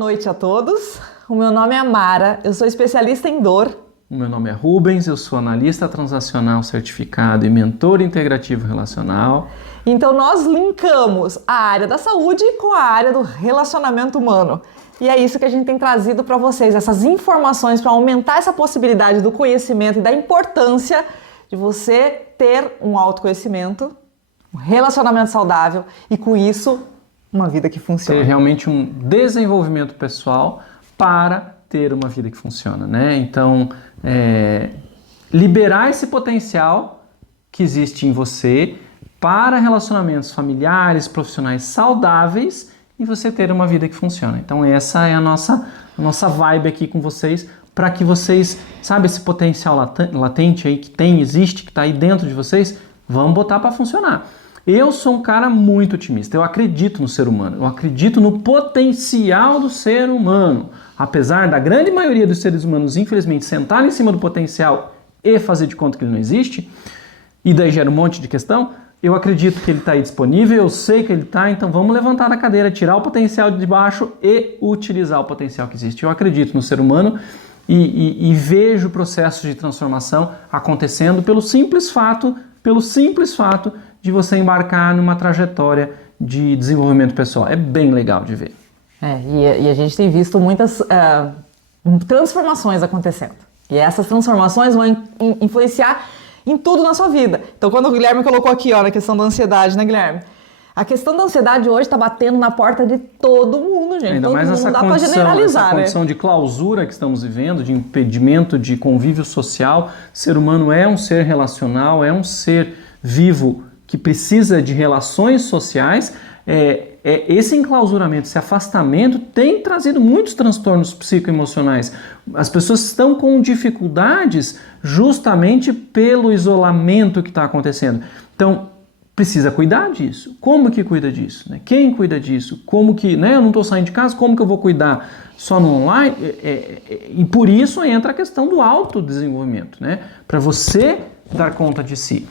Boa noite a todos. O meu nome é Mara, eu sou especialista em dor. O meu nome é Rubens, eu sou analista transacional certificado e mentor integrativo relacional. Então nós linkamos a área da saúde com a área do relacionamento humano. E é isso que a gente tem trazido para vocês, essas informações para aumentar essa possibilidade do conhecimento e da importância de você ter um autoconhecimento, um relacionamento saudável e com isso uma vida que funciona. Ter realmente um desenvolvimento pessoal para ter uma vida que funciona, né? Então, liberar esse potencial que existe em você para relacionamentos familiares, profissionais saudáveis e você ter uma vida que funciona. Então, essa é a nossa vibe aqui com vocês, para que vocês, sabe, esse potencial latente aí que existe, que está aí dentro de vocês, vamos botar para funcionar. Eu sou um cara muito otimista, eu acredito no ser humano, eu acredito no potencial do ser humano. Apesar da grande maioria dos seres humanos, infelizmente, sentar em cima do potencial e fazer de conta que ele não existe, e daí gera um monte de questão, eu acredito que ele está aí disponível, eu sei que ele está, então vamos levantar da cadeira, tirar o potencial de baixo e utilizar o potencial que existe. Eu acredito no ser humano e vejo processos de transformação acontecendo pelo simples fato de você embarcar numa trajetória de desenvolvimento pessoal. É bem legal de ver. E a gente tem visto muitas transformações acontecendo. E essas transformações vão influenciar em tudo na sua vida. Então, quando o Guilherme colocou aqui, ó, na questão da ansiedade, né, Guilherme? A questão da ansiedade hoje está batendo na porta de todo mundo, gente. Ainda todo mais mundo, essa não dá para condição, generalizar, essa condição de clausura que estamos vivendo, de impedimento de convívio social. O ser humano é um ser relacional, é um ser vivo que precisa de relações sociais. Esse enclausuramento, esse afastamento tem trazido muitos transtornos psicoemocionais. As pessoas estão com dificuldades justamente pelo isolamento que está acontecendo. Então, precisa cuidar disso. Como que cuida disso? Né? Quem cuida disso? Como que, né? Eu não estou saindo de casa, como que eu vou cuidar só no online? E por isso entra a questão do autodesenvolvimento, né? Para você dar conta de si.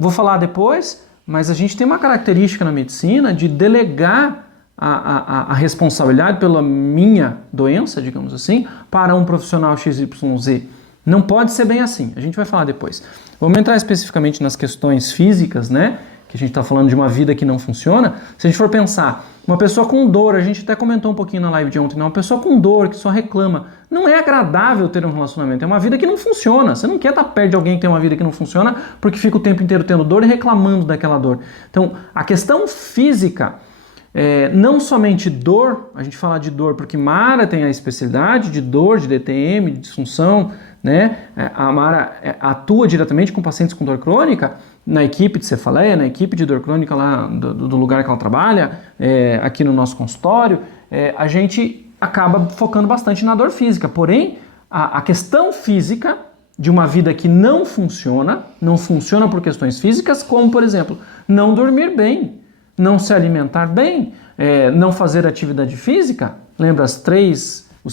Vou falar depois, mas a gente tem uma característica na medicina de delegar a responsabilidade pela minha doença, digamos assim, para um profissional XYZ. Não pode ser bem assim, a gente vai falar depois. Vamos entrar especificamente nas questões físicas, né? Que a gente está falando de uma vida que não funciona. Se a gente for pensar, uma pessoa com dor, a gente até comentou um pouquinho na live de ontem, né? Uma pessoa com dor, que só reclama, não é agradável ter um relacionamento, é uma vida que não funciona. Você não quer estar perto de alguém que tem uma vida que não funciona porque fica o tempo inteiro tendo dor e reclamando daquela dor. Então, a questão física, não somente dor, a gente fala de dor porque Mara tem a especialidade de dor, de DTM, de disfunção, né? A Mara atua diretamente com pacientes com dor crônica, na equipe de cefaleia, na equipe de dor crônica lá do lugar que ela trabalha, aqui no nosso consultório, a gente acaba focando bastante na dor física. Porém, a questão física de uma vida que não funciona por questões físicas, como, por exemplo, não dormir bem, não se alimentar bem, não fazer atividade física. Lembra os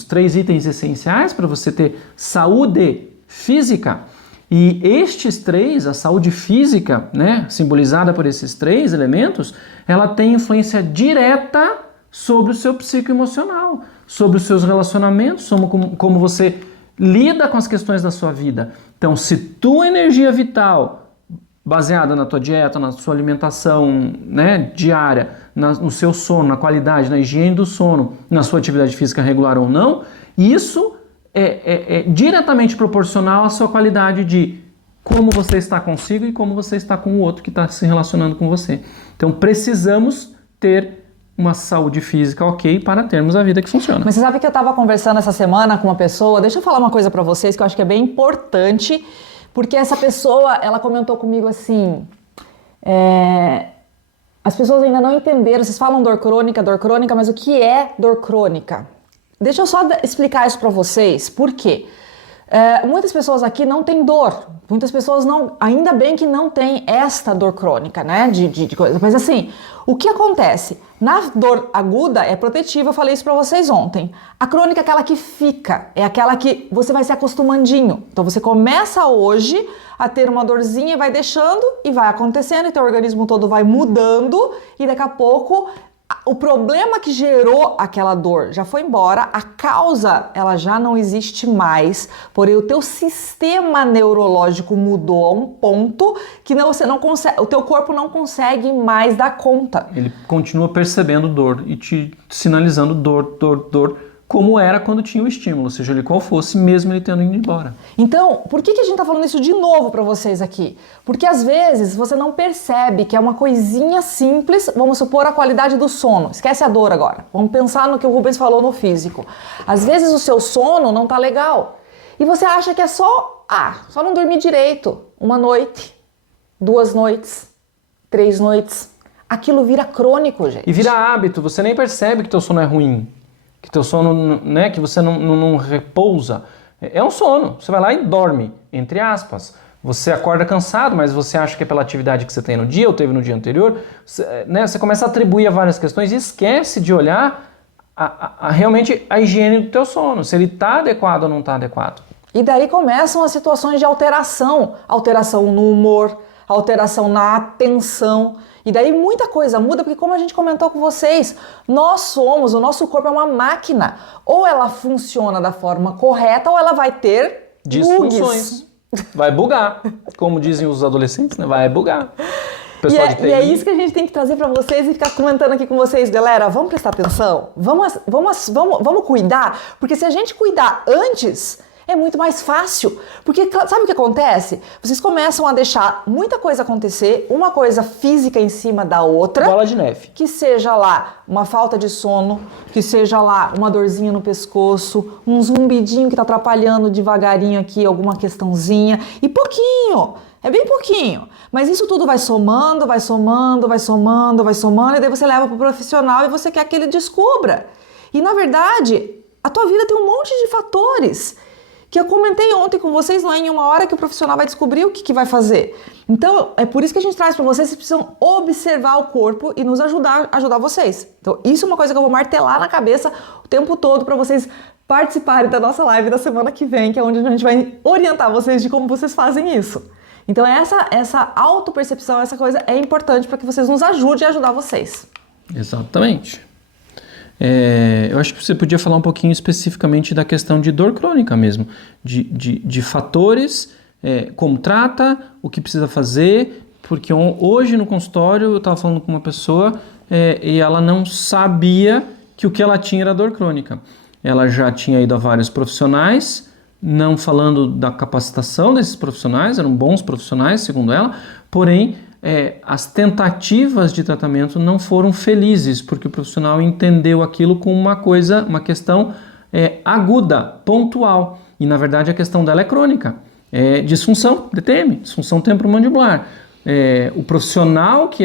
três itens essenciais para você ter saúde física? E estes três, a saúde física, né, simbolizada por esses três elementos, ela tem influência direta sobre o seu psicoemocional, sobre os seus relacionamentos, sobre como você lida com as questões da sua vida. Então, se tua energia vital, baseada na tua dieta, na sua alimentação, né, diária, no seu sono, na qualidade, na higiene do sono, na sua atividade física regular ou não, isso é diretamente proporcional à sua qualidade de como você está consigo e como você está com o outro que está se relacionando com você. Então precisamos ter uma saúde física ok para termos a vida que funciona. Mas você sabe que eu estava conversando essa semana com uma pessoa, deixa eu falar uma coisa para vocês que eu acho que é bem importante, porque essa pessoa, ela comentou comigo assim, as pessoas ainda não entenderam, vocês falam dor crônica, mas o que é dor crônica? Deixa eu só explicar isso para vocês, por quê? Muitas pessoas aqui não têm dor, muitas pessoas não, ainda bem que não tem esta dor crônica, né, de coisa, mas assim, o que acontece? Na dor aguda é protetiva, eu falei isso para vocês ontem. A crônica é aquela que fica, é aquela que você vai se acostumandinho. Então você começa hoje a ter uma dorzinha e vai deixando e vai acontecendo, e teu organismo todo vai mudando e daqui a pouco O problema que gerou aquela dor já foi embora, a causa ela já não existe mais, porém o teu sistema neurológico mudou a um ponto que você não consegue, o teu corpo não consegue mais dar conta. Ele continua percebendo dor e te sinalizando dor, como era quando tinha o estímulo, seja ele qual fosse, mesmo ele tendo ido embora. Então, por que a gente tá falando isso de novo para vocês aqui? Porque às vezes você não percebe que é uma coisinha simples, vamos supor a qualidade do sono. Esquece a dor agora. Vamos pensar no que o Rubens falou no físico. Às vezes o seu sono não tá legal. E você acha que é só não dormir direito. 1 noite, 2 noites, 3 noites. Aquilo vira crônico, gente. E vira hábito, você nem percebe que teu sono é ruim. Que teu sono, né, que você não repousa. É um sono, você vai lá e dorme, entre aspas. Você acorda cansado, mas você acha que é pela atividade que você tem no dia ou teve no dia anterior. Você começa a atribuir a várias questões e esquece de olhar realmente a higiene do teu sono, se ele está adequado ou não está adequado. E daí começam as situações de alteração. Alteração no humor, alteração na atenção. E daí muita coisa muda, porque como a gente comentou com vocês, o nosso corpo é uma máquina. Ou ela funciona da forma correta, ou ela vai ter disfunções. Vai bugar. Como dizem os adolescentes, né? Vai bugar. E é isso que a gente tem que trazer para vocês e ficar comentando aqui com vocês, galera. Vamos prestar atenção? Vamos cuidar? Porque se a gente cuidar antes, é muito mais fácil. Porque sabe o que acontece? Vocês começam a deixar muita coisa acontecer, uma coisa física em cima da outra. Bola de neve. Que seja lá uma falta de sono, que seja lá uma dorzinha no pescoço, um zumbidinho que tá atrapalhando devagarinho aqui, alguma questãozinha. E pouquinho, é bem pouquinho. Mas isso tudo vai somando, e daí você leva pro profissional e você quer que ele descubra. E na verdade, a tua vida tem um monte de fatores que eu comentei ontem com vocês, não é em 1 hora que o profissional vai descobrir o que vai fazer. Então, é por isso que a gente traz para vocês precisam observar o corpo e nos ajudar vocês. Então, isso é uma coisa que eu vou martelar na cabeça o tempo todo para vocês participarem da nossa live da semana que vem, que é onde a gente vai orientar vocês de como vocês fazem isso. Então, essa autopercepção, essa coisa é importante para que vocês nos ajudem a ajudar vocês. Exatamente. Eu acho que você podia falar um pouquinho especificamente da questão de dor crônica mesmo, de fatores, como trata, o que precisa fazer, porque hoje no consultório eu estava falando com uma pessoa e ela não sabia que o que ela tinha era dor crônica. Ela já tinha ido a vários profissionais, não falando da capacitação desses profissionais, eram bons profissionais segundo ela, porém as tentativas de tratamento não foram felizes, porque o profissional entendeu aquilo como uma questão aguda, pontual. E na verdade a questão dela é crônica. Disfunção DTM, disfunção temporomandibular.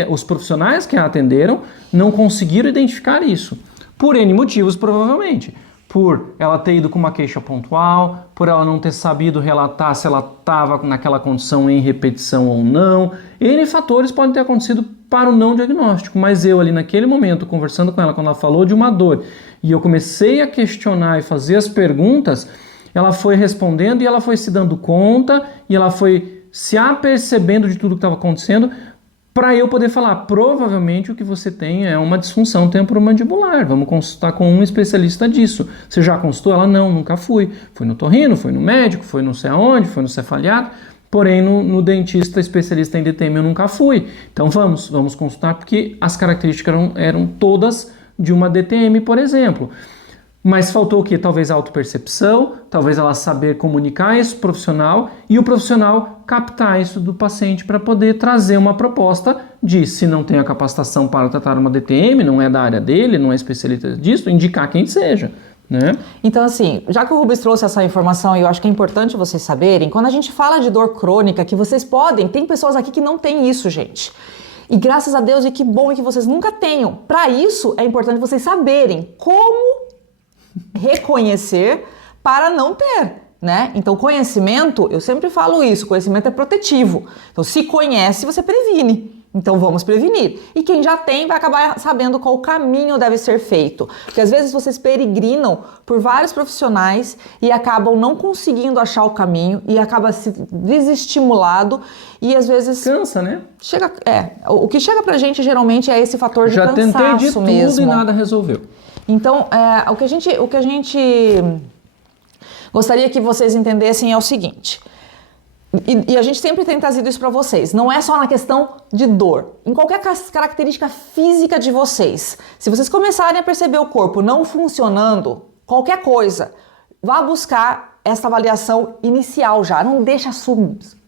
Os profissionais que a atenderam não conseguiram identificar isso. Por N motivos, provavelmente. Por ela ter ido com uma queixa pontual, por ela não ter sabido relatar se ela estava naquela condição em repetição ou não. N fatores podem ter acontecido para o não diagnóstico, mas eu ali naquele momento, conversando com ela, quando ela falou de uma dor, e eu comecei a questionar e fazer as perguntas, ela foi respondendo e ela foi se dando conta, e ela foi se apercebendo de tudo que estava acontecendo, para eu poder falar, provavelmente o que você tem é uma disfunção temporomandibular, vamos consultar com um especialista disso. Você já consultou? Ela, não, nunca fui. Fui no otorrino, fui no médico, fui não sei aonde, fui no cefaliatra, porém no dentista especialista em DTM eu nunca fui. Então vamos consultar, porque as características eram todas de uma DTM, por exemplo. Mas faltou o quê? Talvez a autopercepção, talvez ela saber comunicar isso pro profissional e o profissional captar isso do paciente para poder trazer uma proposta de, se não tem a capacitação para tratar uma DTM, não é da área dele, não é especialista disso, indicar quem seja, né? Então assim, já que o Rubens trouxe essa informação e eu acho que é importante vocês saberem, quando a gente fala de dor crônica, que vocês tem pessoas aqui que não tem isso, gente. E graças a Deus, e que bom que vocês nunca tenham. Para isso, é importante vocês saberem como reconhecer para não ter, né? Então, conhecimento, eu sempre falo isso, conhecimento é protetivo. Então, se conhece, você previne, Então vamos prevenir. E quem já tem vai acabar sabendo qual caminho deve ser feito. Porque às vezes vocês peregrinam por vários profissionais e acabam não conseguindo achar o caminho e acaba se desestimulado e às vezes... Cansa, né? O que chega pra gente geralmente é esse fator de cansaço mesmo. Já tentei de tudo e nada resolveu. Então, o que a gente gostaria que vocês entendessem é o seguinte... E a gente sempre tem trazido isso para vocês. Não é só na questão de dor. Em qualquer característica física de vocês. Se vocês começarem a perceber o corpo não funcionando, qualquer coisa, vá buscar essa avaliação inicial já. Não deixa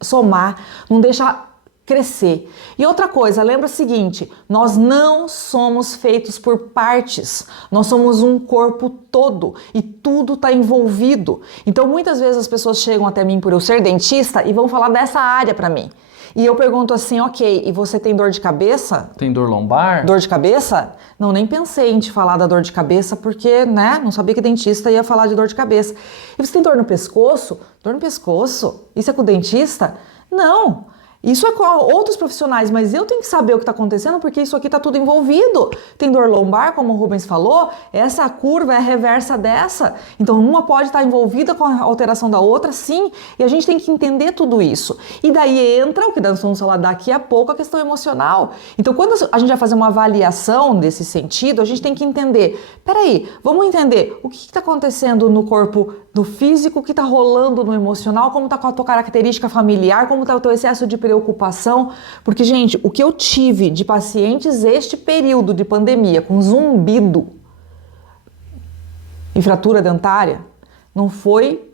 somar, não deixa crescer. E outra coisa, lembra o seguinte, nós não somos feitos por partes, nós somos um corpo todo e tudo está envolvido. Então muitas vezes as pessoas chegam até mim por eu ser dentista e vão falar dessa área para mim. E eu pergunto assim, ok, e você tem dor de cabeça? Tem dor lombar? Dor de cabeça? Não, nem pensei em te falar da dor de cabeça porque, né, não sabia que dentista ia falar de dor de cabeça. E você tem dor no pescoço? Dor no pescoço? Isso é com o dentista? Não. Isso é com outros profissionais, mas eu tenho que saber o que está acontecendo porque isso aqui está tudo envolvido. Tem dor lombar, como o Rubens falou, essa curva é a reversa dessa. Então, uma pode estar envolvida com a alteração da outra, sim, e a gente tem que entender tudo isso. E daí entra, o que nós vamos falar daqui a pouco, a questão emocional. Então, quando a gente vai fazer uma avaliação desse sentido, a gente tem que entender, peraí, vamos entender o que está acontecendo no corpo, no físico, o que está rolando no emocional, como está com a tua característica familiar, como está o teu excesso de preocupação, porque, gente, o que eu tive de pacientes este período de pandemia com zumbido e fratura dentária, não foi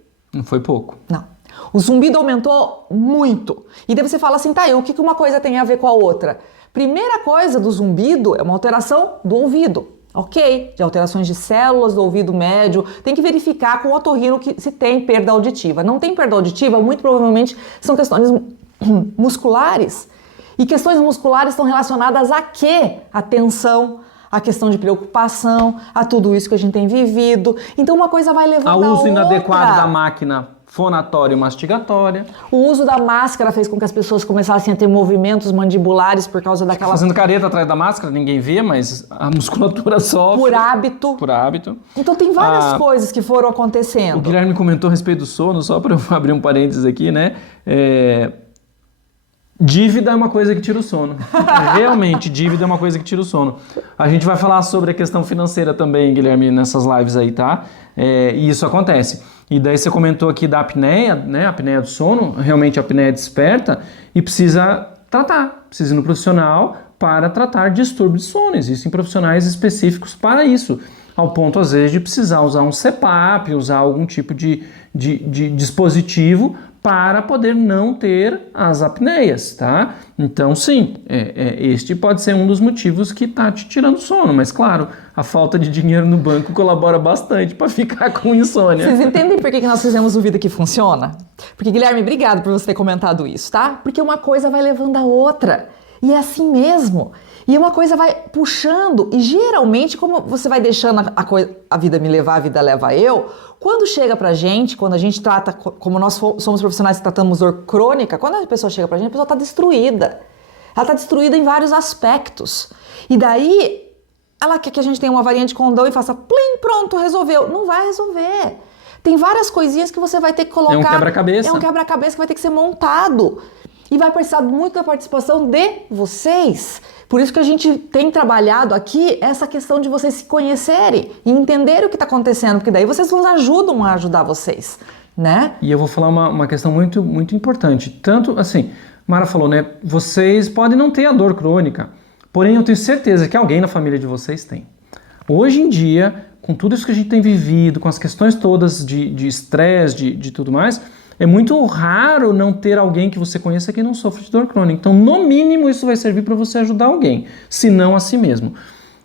pouco. Não. O zumbido aumentou muito. E daí você fala assim, tá, e o que uma coisa tem a ver com a outra? Primeira coisa do zumbido é uma alteração do ouvido. Ok, de alterações de células do ouvido médio, tem que verificar com o otorrino que se tem perda auditiva. Não tem perda auditiva, muito provavelmente são questões musculares. E questões musculares estão relacionadas a quê? A tensão, a questão de preocupação, a tudo isso que a gente tem vivido. Então uma coisa vai levando a outra. O uso inadequado da máquina fonatória e mastigatória. O uso da máscara fez com que as pessoas começassem a ter movimentos mandibulares por causa daquela... Fazendo careta atrás da máscara, ninguém vê, mas a musculatura sofre. Por hábito. Por hábito. Então tem várias coisas que foram acontecendo. O Guilherme comentou a respeito do sono, só para eu abrir um parênteses aqui, né? Dívida é uma coisa que tira o sono. Realmente, dívida é uma coisa que tira o sono. A gente vai falar sobre a questão financeira também, Guilherme, nessas lives aí, tá? E isso acontece. E daí você comentou aqui da apneia, né? A apneia do sono, realmente a apneia desperta e precisa tratar. Precisa ir no profissional para tratar distúrbio de sono. Existem profissionais específicos para isso. Ao ponto, às vezes, de precisar usar um CPAP, usar algum tipo de dispositivo para poder não ter as apneias, tá? Então, sim, este pode ser um dos motivos que está te tirando sono, mas, claro, a falta de dinheiro no banco colabora bastante para ficar com insônia. Vocês entendem por que nós fizemos o Vida Que Funciona? Porque, Guilherme, obrigado por você ter comentado isso, tá? Porque uma coisa vai levando a outra, e é assim mesmo. E uma coisa vai puxando, e geralmente, como você vai deixando a vida me levar, a vida leva eu, quando chega pra gente, quando a gente trata, como nós somos profissionais que tratamos dor crônica, quando a pessoa chega pra gente, a pessoa tá destruída. Ela tá destruída em vários aspectos. E daí, ela quer que a gente tenha uma varinha de condão e faça plim, pronto, resolveu. Não vai resolver. Tem várias coisinhas que você vai ter que colocar. É um quebra-cabeça. É um quebra-cabeça que vai ter que ser montado. E vai precisar muito da participação de vocês. Por isso que a gente tem trabalhado aqui essa questão de vocês se conhecerem e entenderem o que está acontecendo, porque daí vocês nos ajudam a ajudar vocês, né? E eu vou falar uma questão muito, muito importante. Tanto, assim, Mara falou, né? Vocês podem não ter a dor crônica, porém eu tenho certeza que alguém na família de vocês tem. Hoje em dia, com tudo isso que a gente tem vivido, com as questões todas de estresse, de tudo mais... É muito raro não ter alguém que você conheça que não sofre de dor crônica. Então, no mínimo, isso vai servir para você ajudar alguém, se não a si mesmo.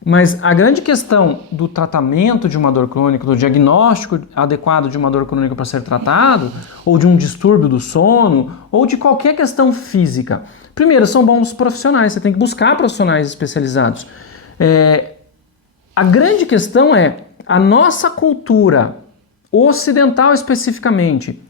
Mas a grande questão do tratamento de uma dor crônica, do diagnóstico adequado de uma dor crônica para ser tratado, ou de um distúrbio do sono, ou de qualquer questão física. Primeiro, são bons profissionais, você tem que buscar profissionais especializados. A grande questão é a nossa cultura ocidental especificamente,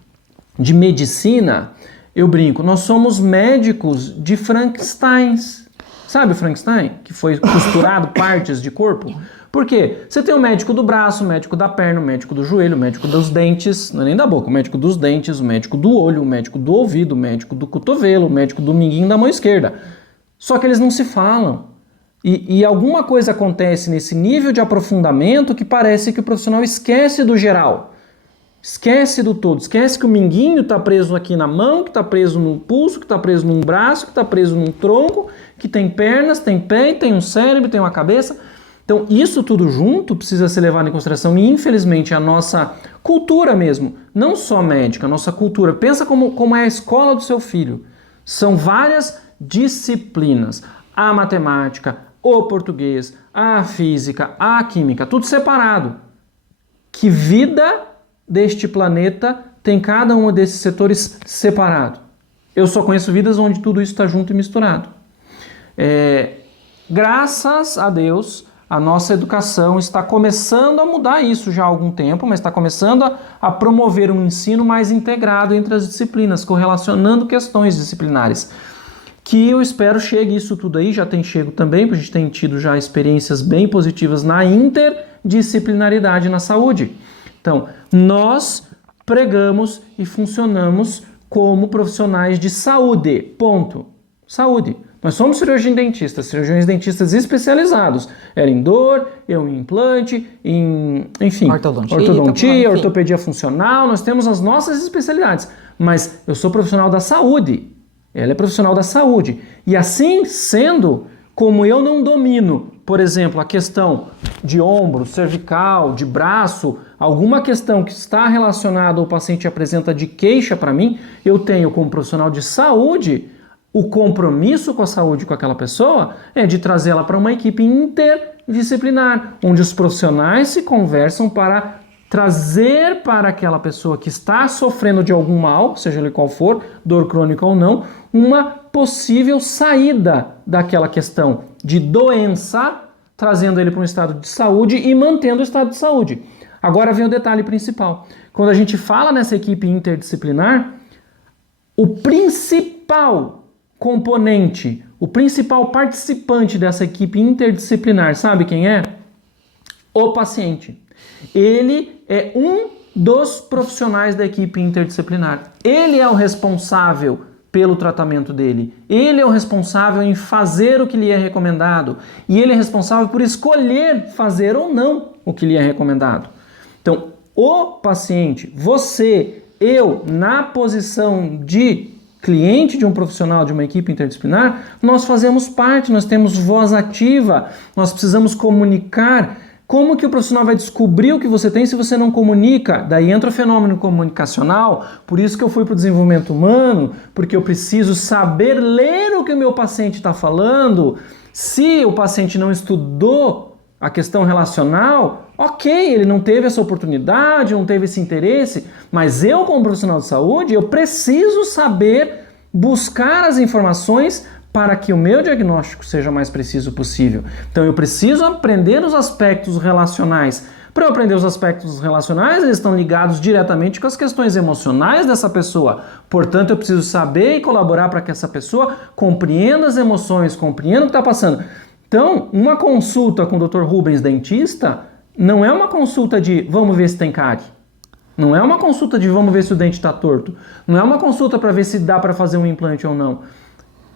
de medicina, eu brinco, nós somos médicos de Frankensteins. Sabe o Frankenstein? Que foi costurado partes de corpo? Por quê? Você tem o médico do braço, o médico da perna, o médico do joelho, o médico dos dentes, não é nem da boca, o médico dos dentes, o médico do olho, o médico do ouvido, o médico do cotovelo, o médico do minguinho da mão esquerda. Só que eles não se falam. E alguma coisa acontece nesse nível de aprofundamento que parece que o profissional esquece do geral. Esquece do todo, esquece que o minguinho está preso aqui na mão, que está preso no pulso, que está preso num braço, que está preso num tronco, que tem pernas, tem pé, tem um cérebro, tem uma cabeça. Então isso tudo junto precisa ser levado em consideração e infelizmente a nossa cultura mesmo, não só médica, a nossa cultura, pensa como é a escola do seu filho. São várias disciplinas, a matemática, o português, a física, a química, tudo separado. Que vida deste planeta tem cada um desses setores separado? Eu só conheço vidas onde tudo isso está junto e misturado. Graças a Deus, a nossa educação está começando a mudar isso já há algum tempo, mas está começando a promover um ensino mais integrado entre as disciplinas, correlacionando questões disciplinares. Que eu espero chegue isso tudo aí, já tem chego também, porque a gente tem tido já experiências bem positivas na interdisciplinaridade na saúde. Então, nós pregamos e funcionamos como profissionais de saúde, ponto. Saúde. Nós somos cirurgiões dentistas especializados. Ela em dor, eu em implante, enfim, ortodontia, ortopedia funcional, nós temos as nossas especialidades. Mas eu sou profissional da saúde, ela é profissional da saúde. E assim sendo, como eu não domino, por exemplo, a questão de ombro, cervical, de braço, alguma questão que está relacionada ao paciente apresenta de queixa para mim, eu tenho como profissional de saúde o compromisso com a saúde com aquela pessoa é de trazê-la para uma equipe interdisciplinar, onde os profissionais se conversam para trazer para aquela pessoa que está sofrendo de algum mal, seja ele qual for, dor crônica ou não, uma possível saída daquela questão de doença, trazendo ele para um estado de saúde e mantendo o estado de saúde. Agora vem o detalhe principal. Quando a gente fala nessa equipe interdisciplinar, o principal componente, o principal participante dessa equipe interdisciplinar, sabe quem é? O paciente. Ele é um dos profissionais da equipe interdisciplinar. Ele é o responsável pelo tratamento dele. Ele é o responsável em fazer o que lhe é recomendado. E ele é responsável por escolher fazer ou não o que lhe é recomendado. Então, o paciente, você, eu, na posição de cliente de um profissional de uma equipe interdisciplinar, nós fazemos parte, nós temos voz ativa, nós precisamos comunicar. Como que o profissional vai descobrir o que você tem se você não comunica? Daí entra o fenômeno comunicacional, por isso que eu fui para o desenvolvimento humano, porque eu preciso saber ler o que o meu paciente está falando. Se o paciente não estudou a questão relacional, ok, ele não teve essa oportunidade, não teve esse interesse, mas eu, como profissional de saúde, eu preciso saber buscar as informações para que o meu diagnóstico seja o mais preciso possível. Então eu preciso aprender os aspectos relacionais. Para eu aprender os aspectos relacionais, eles estão ligados diretamente com as questões emocionais dessa pessoa. Portanto, eu preciso saber e colaborar para que essa pessoa compreenda as emoções, compreenda o que está passando. Então, uma consulta com o Dr. Rubens, dentista, não é uma consulta de vamos ver se tem cárie. Não é uma consulta de vamos ver se o dente está torto. Não é uma consulta para ver se dá para fazer um implante ou não.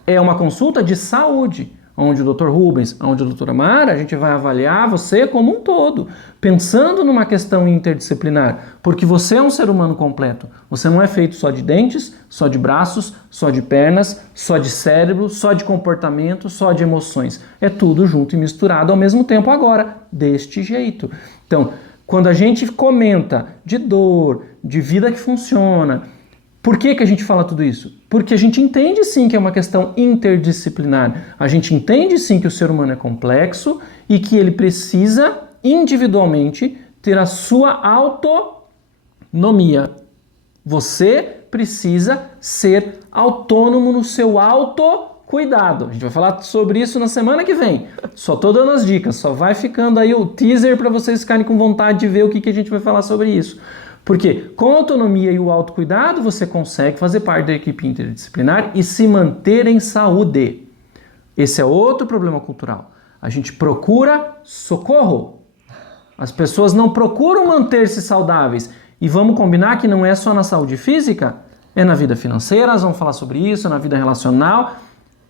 É uma consulta de saúde, onde o Dr. Rubens, onde a doutora Mara, a gente vai avaliar você como um todo, pensando numa questão interdisciplinar, porque você é um ser humano completo. Você não é feito só de dentes, só de braços, só de pernas, só de cérebro, só de comportamento, só de emoções. É tudo junto e misturado ao mesmo tempo agora, deste jeito. Então, quando a gente comenta de dor, de vida que funciona, por que a gente fala tudo isso? Porque a gente entende sim que é uma questão interdisciplinar. A gente entende sim que o ser humano é complexo e que ele precisa individualmente ter a sua autonomia. Você precisa ser autônomo no seu autocuidado. A gente vai falar sobre isso na semana que vem. Só estou dando as dicas, só vai ficando aí o teaser para vocês ficarem com vontade de ver o que a gente vai falar sobre isso. Porque com a autonomia e o autocuidado você consegue fazer parte da equipe interdisciplinar e se manter em saúde. Esse é outro problema cultural. A gente procura socorro. As pessoas não procuram manter-se saudáveis. E vamos combinar que não é só na saúde física, é na vida financeira, nós vamos falar sobre isso, na vida relacional.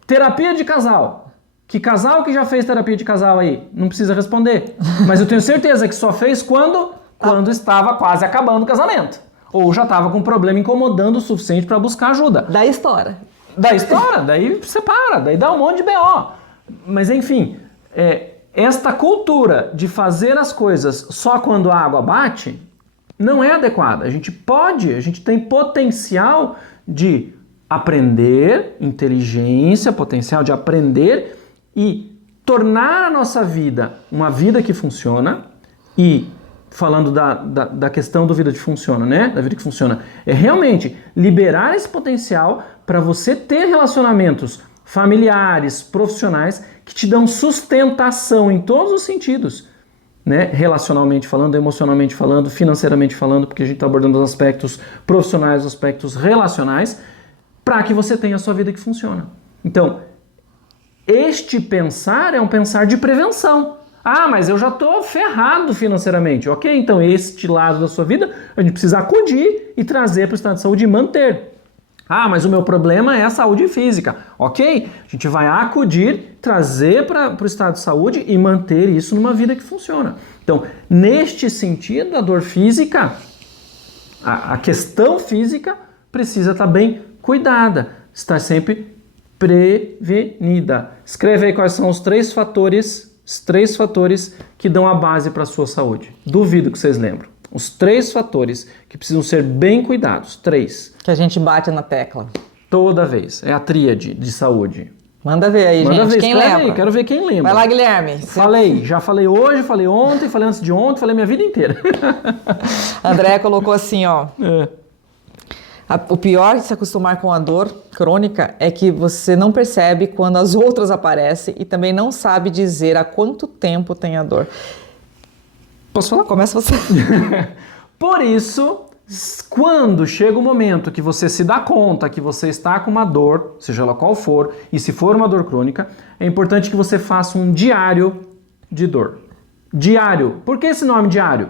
Terapia de casal. Que casal que já fez terapia de casal aí? Não precisa responder. Mas eu tenho certeza que só fez quando estava quase acabando o casamento. Ou já estava com um problema incomodando o suficiente para buscar ajuda. Daí estoura. Daí separa, daí dá um monte de BO. Mas enfim, esta cultura de fazer as coisas só quando a água bate não é adequada. A gente tem potencial de aprender, inteligência, potencial de aprender e tornar a nossa vida uma vida que funciona. E falando da questão do vida que funciona, né? Da vida que funciona, é realmente liberar esse potencial para você ter relacionamentos familiares, profissionais, que te dão sustentação em todos os sentidos, né? Relacionalmente falando, emocionalmente falando, financeiramente falando, porque a gente está abordando os aspectos profissionais, os aspectos relacionais, para que você tenha a sua vida que funciona. Então, este pensar é um pensar de prevenção. Ah, mas eu já estou ferrado financeiramente. Ok, então este lado da sua vida a gente precisa acudir e trazer para o estado de saúde e manter. Ah, mas o meu problema é a saúde física. Ok, a gente vai acudir, trazer para o estado de saúde e manter isso numa vida que funciona. Então, neste sentido, a dor física, a questão física precisa estar bem cuidada, estar sempre prevenida. Escreve aí quais são os três fatores que dão a base para a sua saúde. Duvido que vocês lembram. Os 3 fatores que precisam ser bem cuidados. 3. Que a gente bate na tecla. Toda vez. É a tríade de saúde. Manda ver aí, Manda gente. ver, Quem lembra? aí, quero ver quem lembra. Vai lá, Guilherme. Já falei hoje, falei ontem, falei antes de ontem, falei minha vida inteira. André colocou assim, ó. O pior de se acostumar com a dor crônica é que você não percebe quando as outras aparecem e também não sabe dizer há quanto tempo tem a dor. Posso falar? Começa você. Por isso, quando chega o momento que você se dá conta que você está com uma dor, seja ela qual for, e se for uma dor crônica, é importante que você faça um diário de dor. Diário. Por que esse nome diário?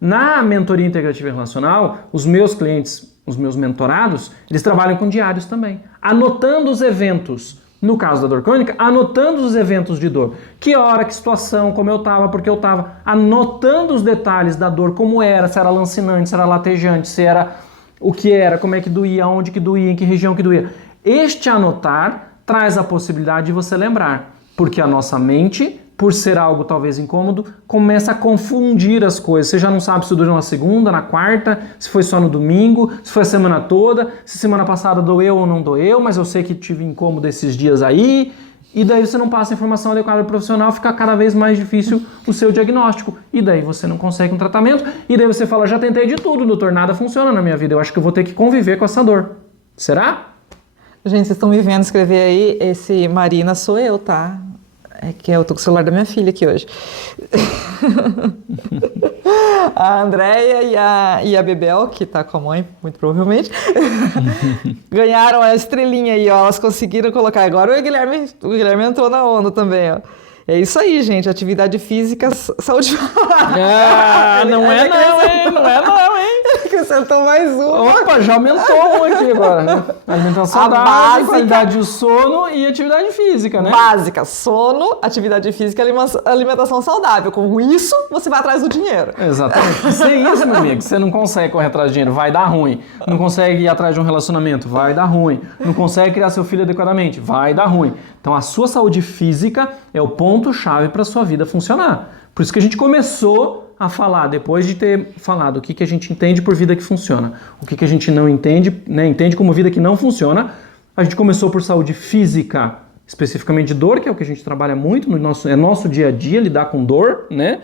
Na mentoria integrativa relacional, os meus clientes, os meus mentorados, eles trabalham com diários também, anotando os eventos. No caso da dor crônica, anotando os eventos de dor. Que hora, que situação, como eu estava, porque eu estava. Anotando os detalhes da dor, como era, se era lancinante, se era latejante, se era o que era, como é que doía, onde que doía, em que região que doía. Este anotar traz a possibilidade de você lembrar, porque a nossa mente, por ser algo talvez incômodo, começa a confundir as coisas. Você já não sabe se doeu na segunda, na quarta, se foi só no domingo, se foi a semana toda, se semana passada doeu ou não doeu, mas eu sei que tive incômodo esses dias aí, e daí você não passa a informação adequada ao profissional, fica cada vez mais difícil o seu diagnóstico, e daí você não consegue um tratamento, e daí você fala, já tentei de tudo, doutor, nada funciona na minha vida, eu acho que eu vou ter que conviver com essa dor. Será? Gente, vocês estão me vendo escrever aí, esse Marina sou eu, tá? É que eu tô com o celular da minha filha aqui hoje. A Andréia e a Bebel, que tá com a mãe, muito provavelmente, ganharam a estrelinha aí, ó. Elas conseguiram colocar. Agora o Guilherme entrou na onda também, ó. É isso aí, gente. Atividade física, saúde. Não é não, hein? Acrescentou mais um. Opa, já aumentou um aqui agora, né? Alimentação saudável, qualidade do sono e atividade física, né? Básica, sono, atividade física, alimentação saudável. Com isso, você vai atrás do dinheiro. Exatamente. Sem isso, meu amigo, você não consegue correr atrás de dinheiro, vai dar ruim. Não consegue ir atrás de um relacionamento, vai dar ruim. Não consegue criar seu filho adequadamente, vai dar ruim. Então a sua saúde física é o ponto-chave para a sua vida funcionar. Por isso que a gente começou a falar, depois de ter falado o que a gente entende por vida que funciona, o que a gente não entende, né, entende como vida que não funciona, a gente começou por saúde física, especificamente dor, que é o que a gente trabalha muito, é nosso dia a dia, lidar com dor, né?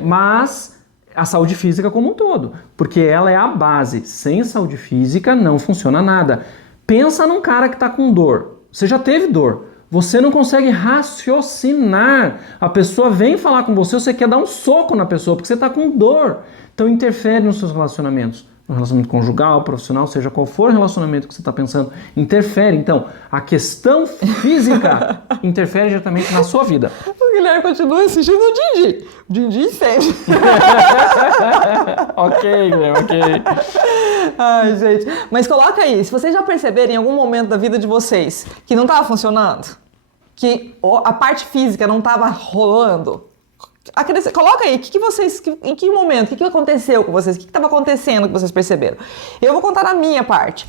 Mas a saúde física como um todo, porque ela é a base. Sem saúde física não funciona nada. Pensa num cara que está com dor. Você já teve dor. Você não consegue raciocinar. A pessoa vem falar com você, você quer dar um soco na pessoa porque você está com dor. Então interfere nos seus relacionamentos. no relacionamento conjugal, profissional, seja qual for o relacionamento que você está pensando, interfere. Então, a questão física interfere diretamente na sua vida. O Guilherme continua assistindo o Didi. O Didi entende. Ok, Guilherme, ok. Ai, gente. Mas coloca aí, se vocês já perceberem em algum momento da vida de vocês que não estava funcionando, que a parte física não estava rolando, coloca aí, em que momento, o que aconteceu com vocês, o que estava acontecendo que vocês perceberam? Eu vou contar a minha parte.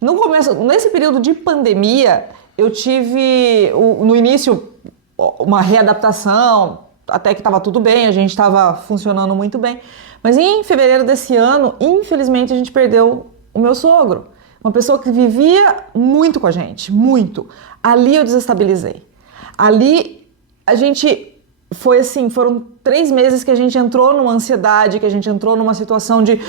No começo, nesse período de pandemia, eu tive, no início, uma readaptação, até que estava tudo bem, a gente estava funcionando muito bem. Mas em fevereiro desse ano, infelizmente, a gente perdeu o meu sogro. Uma pessoa que vivia muito com a gente, muito. Ali eu desestabilizei. Ali a gente foi assim, foram 3 meses que a gente entrou numa ansiedade, que a gente entrou numa situação de...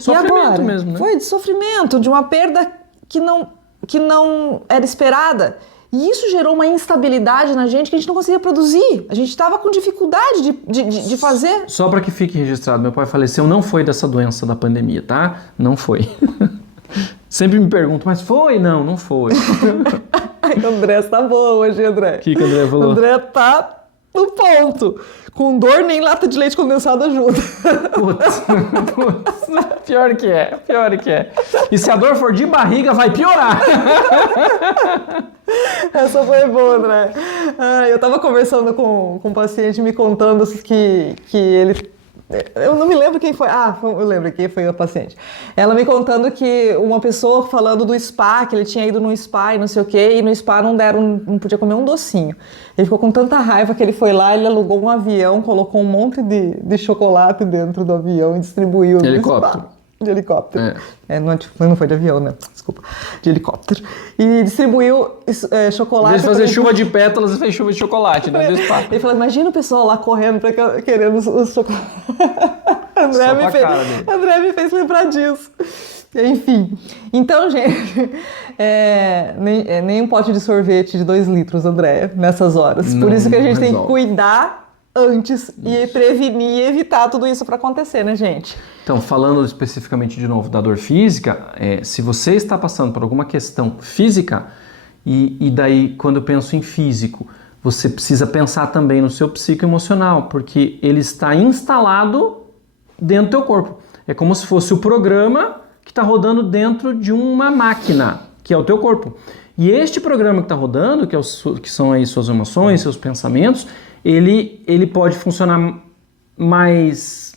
Sofrimento mesmo, né? Foi de sofrimento, de uma perda que não era esperada. E isso gerou uma instabilidade na gente que a gente não conseguia produzir. A gente estava com dificuldade de fazer. Só para que fique registrado, meu pai faleceu, não foi dessa doença da pandemia, tá? Não foi. Sempre me pergunto, mas foi? Não, não foi. Ai, André, tá bom hoje, André. O que o André falou? André tá no ponto. Com dor, nem lata de leite condensado ajuda. Putz. Pior que é. E se a dor for de barriga, vai piorar. Essa foi boa, André. Eu tava conversando com um paciente me contando que ele... Eu não me lembro quem foi. Eu lembro quem foi a paciente. Ela me contando que uma pessoa falando do spa, que ele tinha ido no spa e não sei o quê, e no spa não podia comer um docinho. Ele ficou com tanta raiva que ele foi lá, ele alugou um avião, colocou um monte de chocolate dentro do avião e distribuiu no Helicóptero. spa. De helicóptero. Não foi de avião, né? Desculpa. De helicóptero. E distribuiu chocolate. Em vez de fazer chuva de pétalas, fez chuva de chocolate, né? Ele falou, imagina o pessoal lá correndo querendo os chocolates. André me fez lembrar disso. Enfim. Então, gente, nem um pote de sorvete de 2 litros, André, nessas horas. Por isso que a gente tem que cuidar antes e prevenir e evitar tudo isso para acontecer, né, gente? Então, falando especificamente de novo da dor física, se você está passando por alguma questão física, e daí quando eu penso em físico, você precisa pensar também no seu psicoemocional, porque ele está instalado dentro do teu corpo. É como se fosse o programa que está rodando dentro de uma máquina, que é o teu corpo. E este programa que está rodando, que são aí suas emoções, seus pensamentos, ele pode funcionar mais...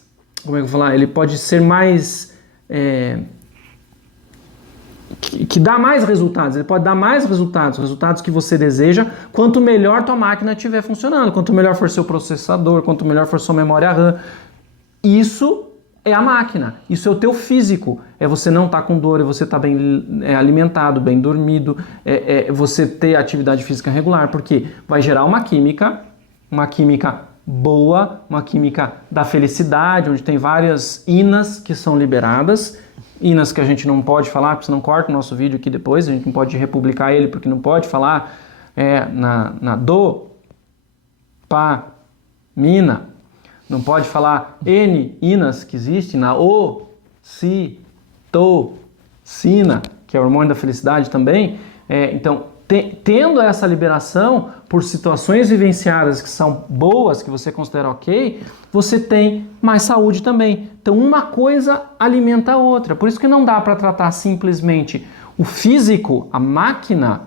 Como é que eu vou falar? Ele pode ser mais... que dá mais resultados. Ele pode dar mais resultados que você deseja, quanto melhor tua máquina estiver funcionando, quanto melhor for seu processador, quanto melhor for sua memória RAM. Isso é a máquina, isso é o teu físico. É você não estar com dor, é você estar bem alimentado, bem dormido, é você ter atividade física regular, porque vai gerar uma química boa, uma química da felicidade, onde tem várias inas que são liberadas, inas que a gente não pode falar, porque senão corta o nosso vídeo aqui depois, a gente não pode republicar ele, porque não pode falar na dopamina, não pode falar N inas que existem na ocitocina, que é o hormônio da felicidade também. Então, tendo essa liberação por situações vivenciadas que são boas, que você considera ok, você tem mais saúde também. Então, uma coisa alimenta a outra. Por isso que não dá para tratar simplesmente o físico, a máquina,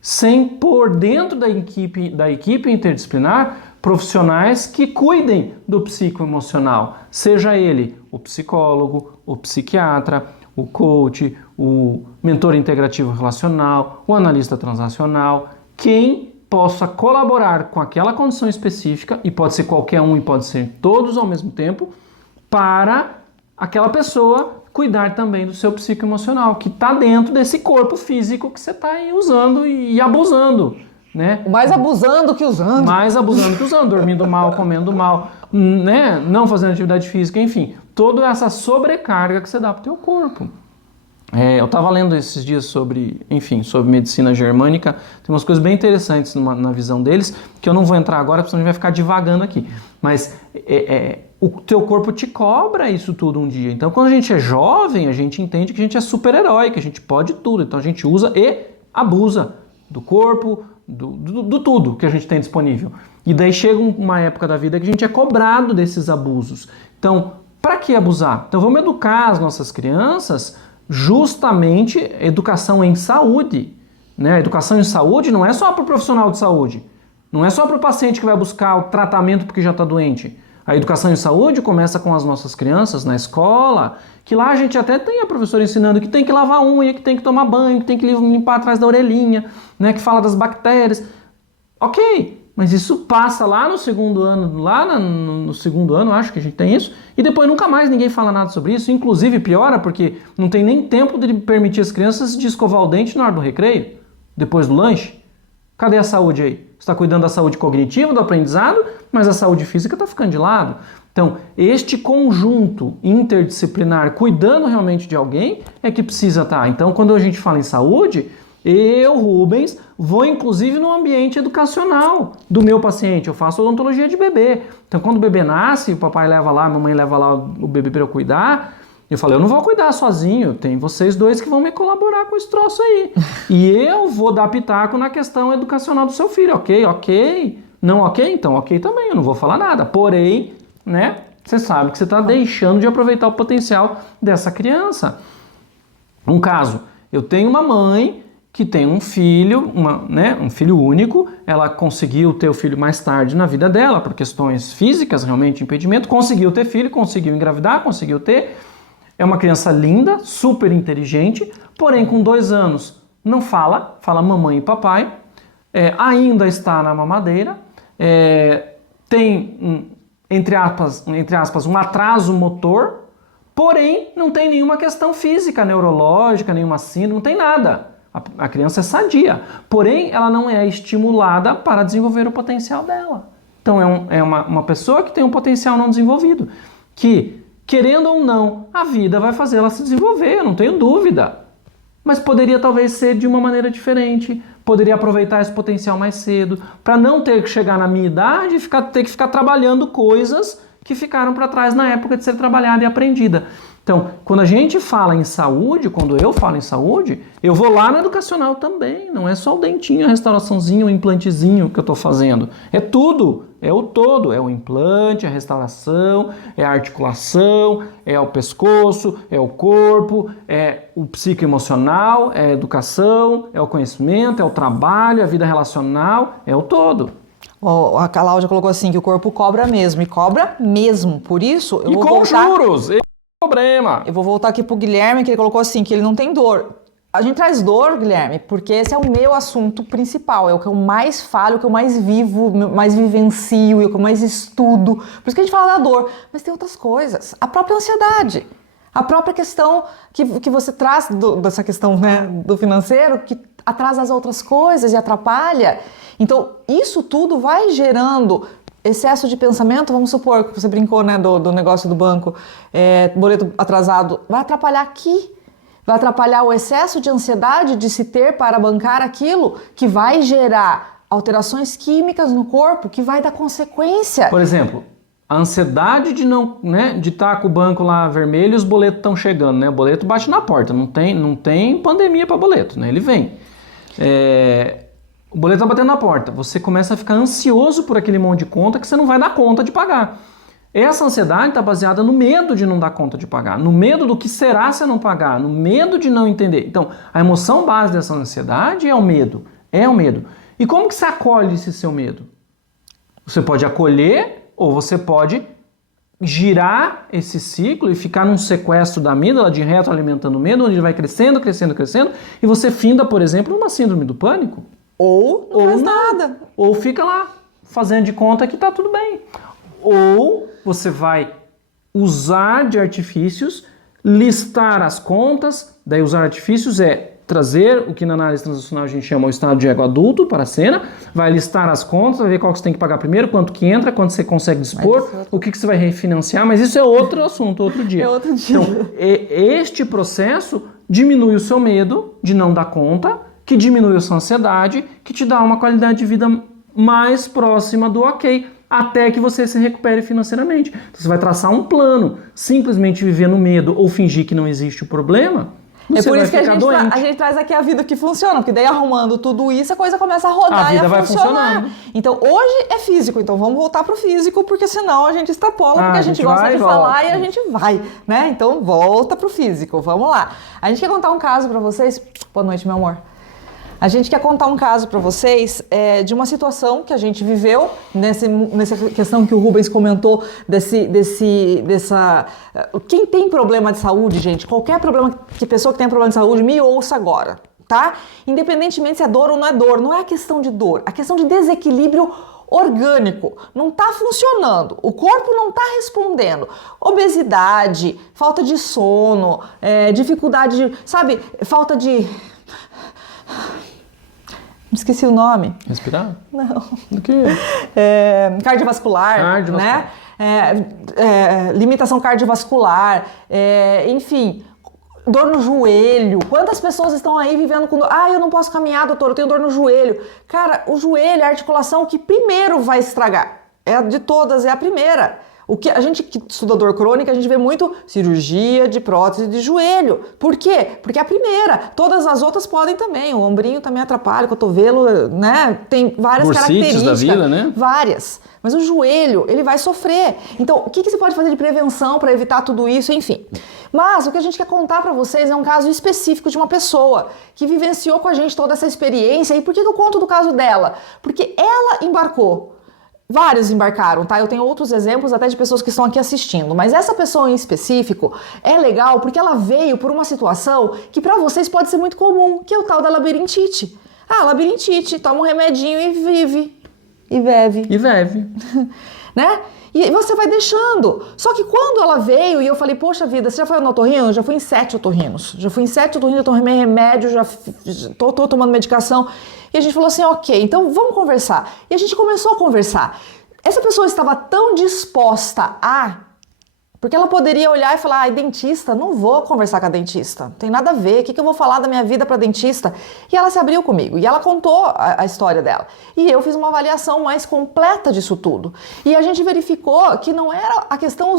sem pôr dentro da equipe interdisciplinar profissionais que cuidem do psicoemocional. Seja ele o psicólogo, o psiquiatra, o coach, o mentor integrativo relacional, o analista transacional, quem possa colaborar com aquela condição específica, e pode ser qualquer um e pode ser todos ao mesmo tempo, para aquela pessoa cuidar também do seu psicoemocional, que está dentro desse corpo físico que você está aí usando e abusando, né? Mais abusando que usando. Mais abusando que usando, dormindo mal, comendo mal, né? Não fazendo atividade física, enfim, toda essa sobrecarga que você dá para o teu corpo. Eu estava lendo esses dias sobre medicina germânica, tem umas coisas bem interessantes na visão deles, que eu não vou entrar agora, porque senão a gente vai ficar divagando aqui. Mas o teu corpo te cobra isso tudo um dia. Então, quando a gente é jovem, a gente entende que a gente é super-herói, que a gente pode tudo. Então, a gente usa e abusa do corpo, do tudo que a gente tem disponível. E daí chega uma época da vida que a gente é cobrado desses abusos. Então, para que abusar? Então, vamos educar as nossas crianças justamente educação em saúde. Né? A educação em saúde não é só para o profissional de saúde. Não é só para o paciente que vai buscar o tratamento porque já está doente. A educação em saúde começa com as nossas crianças na escola, que lá a gente até tem a professora ensinando que tem que lavar a unha, que tem que tomar banho, que tem que limpar atrás da orelhinha, né, que fala das bactérias. Ok, mas isso passa lá no segundo ano, no segundo ano, acho que a gente tem isso, e depois nunca mais ninguém fala nada sobre isso. Inclusive piora porque não tem nem tempo de permitir as crianças de escovar o dente na hora do recreio, depois do lanche. Cadê a saúde aí? Você está cuidando da saúde cognitiva, do aprendizado, mas a saúde física está ficando de lado. Então, este conjunto interdisciplinar, cuidando realmente de alguém, é que precisa estar. Então, quando a gente fala em saúde, eu, Rubens, vou inclusive no ambiente educacional do meu paciente. Eu faço odontologia de bebê. Então, quando o bebê nasce, o papai leva lá, a mamãe leva lá o bebê para eu cuidar, eu falei, eu não vou cuidar sozinho, tem vocês dois que vão me colaborar com esse troço aí. E eu vou dar pitaco na questão educacional do seu filho, ok? Não ok? Então ok também, eu não vou falar nada. Porém, né, você sabe que você está deixando de aproveitar o potencial dessa criança. Um caso, eu tenho uma mãe que tem um filho, um filho único, ela conseguiu ter o filho mais tarde na vida dela, por questões físicas, realmente impedimento, conseguiu ter filho, conseguiu engravidar, conseguiu ter... É uma criança linda, super inteligente, porém com 2 anos não fala mamãe e papai, ainda está na mamadeira, tem, entre aspas, um atraso motor, porém não tem nenhuma questão física, neurológica, nenhuma síndrome, não tem nada. A criança é sadia, porém ela não é estimulada para desenvolver o potencial dela. Então é uma pessoa que tem um potencial não desenvolvido, que... Querendo ou não, a vida vai fazer ela se desenvolver, eu não tenho dúvida. Mas poderia talvez ser de uma maneira diferente, poderia aproveitar esse potencial mais cedo, para não ter que chegar na minha idade e ter que ficar trabalhando coisas que ficaram para trás na época de ser trabalhada e aprendida. Então, quando a gente fala em saúde, quando eu falo em saúde, eu vou lá no educacional também. Não é só o dentinho, a restauraçãozinho, o implantezinho que eu estou fazendo. É tudo, é o todo. É o implante, a restauração, é a articulação, é o pescoço, é o corpo, é o psicoemocional, é a educação, é o conhecimento, é o trabalho, é a vida relacional, é o todo. A Cláudia colocou assim, que o corpo cobra mesmo, e cobra mesmo. Por isso, eu vou voltar... juros! Problema. Eu vou voltar aqui pro Guilherme, que ele colocou assim, que ele não tem dor. A gente traz dor, Guilherme, porque esse é o meu assunto principal, é o que eu mais falo, o que eu mais vivo, mais vivencio, e o que eu mais estudo. Por isso que a gente fala da dor. Mas tem outras coisas. A própria ansiedade. A própria questão que você traz dessa questão, né, do financeiro, que atrasa as outras coisas e atrapalha. Então, isso tudo vai gerando... Excesso de pensamento, vamos supor que você brincou, né, do negócio do banco, boleto atrasado, vai atrapalhar aqui, vai atrapalhar o excesso de ansiedade de se ter para bancar aquilo, que vai gerar alterações químicas no corpo, que vai dar consequência. Por exemplo, a ansiedade de não, né, de estar com o banco lá vermelho e os boletos estão chegando, né, o boleto bate na porta, não tem pandemia para boleto, né, ele vem. O boleto está batendo na porta, você começa a ficar ansioso por aquele monte de conta que você não vai dar conta de pagar. Essa ansiedade está baseada no medo de não dar conta de pagar, no medo do que será se eu não pagar, no medo de não entender. Então, a emoção base dessa ansiedade é o medo, E como que você acolhe esse seu medo? Você pode acolher ou você pode girar esse ciclo e ficar num sequestro da amígdala de retroalimentando o medo, onde ele vai crescendo, e você finda, por exemplo, numa síndrome do pânico. Ou não faz nada. Ou fica lá, fazendo de conta que tá tudo bem. Ou você vai usar de artifícios, listar as contas, daí usar artifícios é trazer o que na análise transacional a gente chama o estado de ego adulto para a cena, vai listar as contas, vai ver qual que você tem que pagar primeiro, quanto que entra, quanto você consegue dispor, o que você vai refinanciar, mas isso é outro assunto, outro dia. É outro dia. Então, este processo diminui o seu medo de não dar conta, que diminui a sua ansiedade, que te dá uma qualidade de vida mais próxima do ok. até que você se recupere financeiramente. Então, você vai traçar um plano. Simplesmente viver no medo ou fingir que não existe o problema, você por vai isso que ficar doente. a gente traz aqui a vida que funciona, porque daí arrumando tudo isso, a coisa começa a rodar e a vai funcionar. funcionando. Então hoje é físico, então vamos voltar pro físico, porque senão a gente extrapola, porque a gente gosta de volta. falar e a gente vai, né? Então volta pro físico, vamos lá. A gente quer contar um caso pra vocês. Boa noite, meu amor. A gente quer contar um caso para vocês de uma situação que a gente viveu, nessa questão que o Rubens comentou, quem tem problema de saúde, gente, qualquer problema, que pessoa que tem problema de saúde, me ouça agora, tá? Independentemente se é dor ou não é a questão de dor, a questão de desequilíbrio orgânico, não está funcionando, o corpo não está respondendo, obesidade, falta de sono, dificuldade de, sabe, falta de... Esqueci o nome. Respirar? Não. Do que? Cardiovascular, né? Limitação cardiovascular, enfim, dor no joelho. Quantas pessoas estão aí vivendo com dor? Ah, eu não posso caminhar, doutor, eu tenho dor no joelho. Cara, o joelho é a articulação que primeiro vai estragar. De todas, é a primeira. A gente que estuda dor crônica, a gente vê muito cirurgia de prótese de joelho. Por quê? Porque é a primeira. Todas as outras podem também. O ombrinho também atrapalha, o cotovelo, né? Tem várias características. Da vida, né? Várias. Mas o joelho, ele vai sofrer. Então, o que você pode fazer de prevenção para evitar tudo isso? Enfim. Mas o que a gente quer contar para vocês é um caso específico de uma pessoa que vivenciou com a gente toda essa experiência. E por que eu conto do caso dela? Porque ela embarcou. Vários embarcaram, tá? Eu tenho outros exemplos até de pessoas que estão aqui assistindo, mas essa pessoa em específico é legal porque ela veio por uma situação que para vocês pode ser muito comum, que é o tal da labirintite. Ah, labirintite, toma um remedinho e vive. E bebe. E bebe. Né? E você vai deixando. Só que quando ela veio e eu falei, poxa vida, você já foi no otorrino? Eu já fui em 7 otorrinos. Já fui em 7 otorrinos, eu tomei remédio, já tô tomando medicação. E a gente falou assim, ok, então vamos conversar. E a gente começou a conversar. Essa pessoa estava tão disposta a... Porque ela poderia olhar e falar, ai, dentista, não vou conversar com a dentista. Não tem nada a ver, o que eu vou falar da minha vida para dentista? E ela se abriu comigo, e ela contou a história dela. E eu fiz uma avaliação mais completa disso tudo. E a gente verificou que não era a questão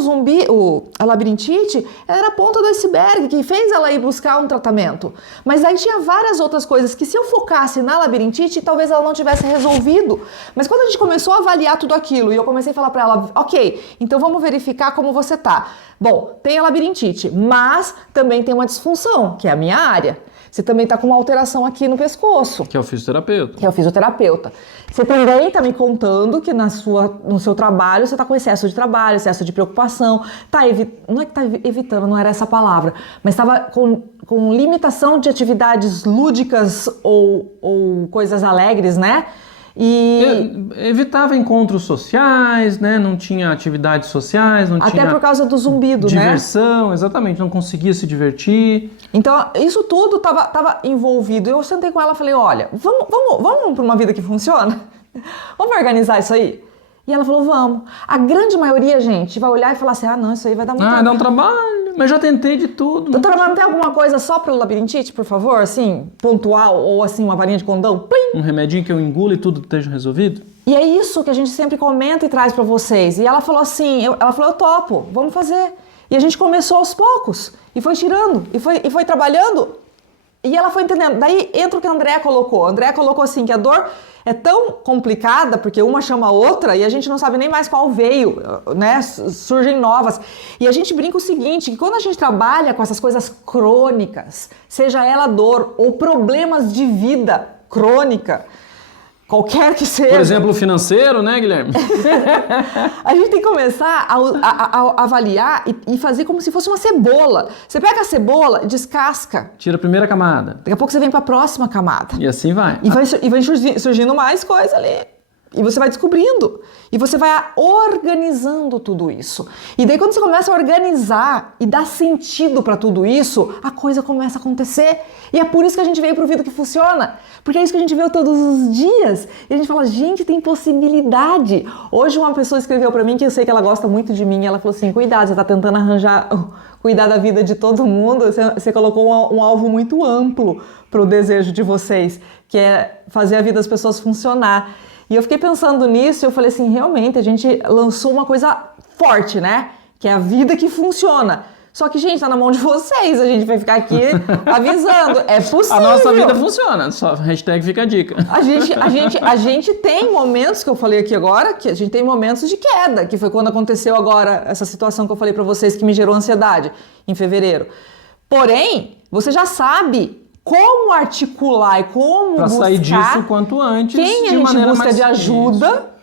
a labirintite, era a ponta do iceberg que fez ela ir buscar um tratamento. Mas aí tinha várias outras coisas que se eu focasse na labirintite, talvez ela não tivesse resolvido. Mas quando a gente começou a avaliar tudo aquilo, e eu comecei a falar para ela, ok, então vamos verificar como você tá. Bom, tem a labirintite, mas também tem uma disfunção, que é a minha área. Você também está com uma alteração aqui no pescoço. Que é o fisioterapeuta. Que é o fisioterapeuta. Você também está me contando que no seu trabalho você está com excesso de trabalho, excesso de preocupação. Não é que está evitando, não era essa palavra, mas estava com limitação de atividades lúdicas ou coisas alegres, né? E evitava encontros sociais, né? Não tinha atividades sociais, não tinha... Até por causa do zumbido, diversão, né? Exatamente, não conseguia se divertir. Então, isso tudo estava envolvido. Eu sentei com ela e falei, olha, vamos para uma vida que funciona? Vamos organizar isso aí? E ela falou, vamos. A grande maioria, gente, vai olhar e falar assim, ah, não, isso aí vai dar muito dá um trabalho, mas já tentei de tudo. Doutora, mas não tem alguma coisa só para o labirintite, por favor, assim, pontual, ou assim, uma varinha de condão? Plim! Um remedinho que eu engulo e tudo esteja resolvido? E é isso que a gente sempre comenta e traz para vocês. E ela falou assim, eu topo, vamos fazer. E a gente começou aos poucos, e foi tirando, e foi trabalhando, e ela foi entendendo. Daí entra o que a Andréa colocou. A Andréa colocou assim, que a dor é tão complicada, porque uma chama a outra, e a gente não sabe nem mais qual veio, né? Surgem novas. E a gente brinca o seguinte, que quando a gente trabalha com essas coisas crônicas, seja ela dor ou problemas de vida crônica, qualquer que seja. Por exemplo, o financeiro, né, Guilherme? A gente tem que começar a avaliar e fazer como se fosse uma cebola. Você pega a cebola, descasca. Tira a primeira camada. Daqui a pouco você vem para a próxima camada. E assim vai. E vai surgindo mais coisa ali. E você vai descobrindo. E você vai organizando tudo isso. E daí quando você começa a organizar e dar sentido para tudo isso, a coisa começa a acontecer. E é por isso que a gente veio pro Vida que Funciona. Porque é isso que a gente vê todos os dias. E a gente fala, gente, tem possibilidade. Hoje uma pessoa escreveu para mim, que eu sei que ela gosta muito de mim, e ela falou assim, cuidado, você tá tentando cuidar da vida de todo mundo, você colocou um alvo muito amplo pro desejo de vocês, que é fazer a vida das pessoas funcionar. E eu fiquei pensando nisso e eu falei assim, realmente, a gente lançou uma coisa forte, né? Que é a vida que funciona. Só que, gente, tá na mão de vocês, a gente vai ficar aqui avisando, é possível. A nossa vida funciona, só hashtag fica a dica. A gente tem momentos, que eu falei aqui agora, que a gente tem momentos de queda, que foi quando aconteceu agora essa situação que eu falei pra vocês que me gerou ansiedade, em fevereiro. Porém, você já sabe como articular e como pra buscar... sair disso quanto antes, quem a de gente maneira busca mais... de ajuda...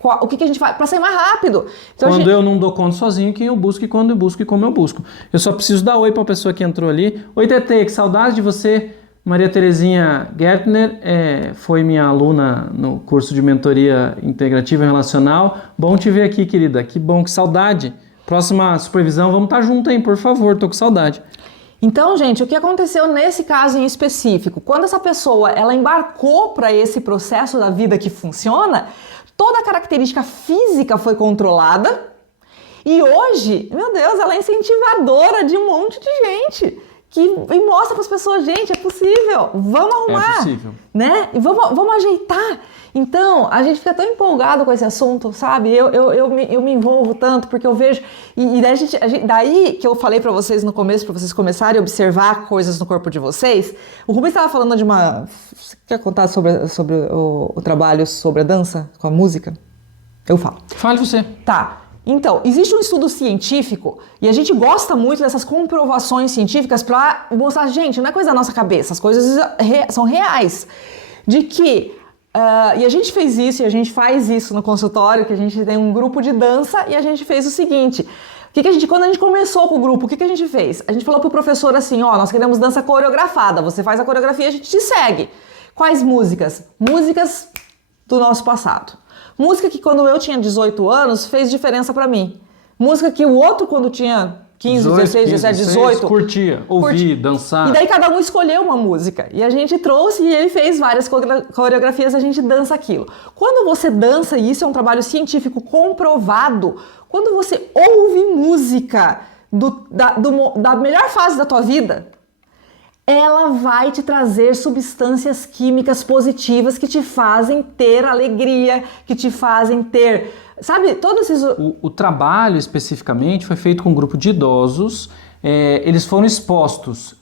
O que a gente faz para sair mais rápido? Então, quando eu não dou conta sozinho, quem eu busco e quando eu busco e como eu busco. Eu só preciso dar oi para a pessoa que entrou ali. Oi, Tetê, que saudade de você. Maria Terezinha Gertner foi minha aluna no curso de mentoria integrativa e relacional. Bom te ver aqui, querida. Que bom, que saudade. Próxima supervisão, vamos estar junto aí, por favor. Tô com saudade. Então, gente, o que aconteceu nesse caso em específico? Quando essa pessoa ela embarcou para esse processo da vida que funciona, toda a característica física foi controlada e hoje, meu Deus, ela é incentivadora de um monte de gente e mostra para as pessoas, gente, é possível, vamos arrumar, é possível, né? E vamos ajeitar. Então, a gente fica tão empolgado com esse assunto, sabe? Eu me envolvo tanto porque eu vejo e daí que eu falei para vocês no começo, para vocês começarem a observar coisas no corpo de vocês. O Rubens estava falando de uma... Você quer contar sobre o trabalho sobre a dança com a música? Eu falo. Fale você. Tá. Então, existe um estudo científico e a gente gosta muito dessas comprovações científicas para mostrar, gente, não é coisa da nossa cabeça, as coisas são reais. De que... e a gente fez isso e a gente faz isso no consultório, que a gente tem um grupo de dança e a gente fez o seguinte... quando a gente começou com o grupo, o que a gente fez? A gente falou pro professor assim, nós queremos dança coreografada, você faz a coreografia e a gente te segue. Quais músicas? Músicas do nosso passado. Música que quando eu tinha 18 anos fez diferença pra mim. Música que o outro quando tinha 15, 16, 17, 18... Curtia, ouvir, dançar. E daí cada um escolheu uma música. E a gente trouxe e ele fez várias coreografias, a gente dança aquilo. Quando você dança, e isso é um trabalho científico comprovado, quando você ouve música da melhor fase da tua vida, ela vai te trazer substâncias químicas positivas que te fazem ter alegria, que te fazem ter... Sabe, todos esses... O trabalho, especificamente, foi feito com um grupo de idosos. Eles foram expostos,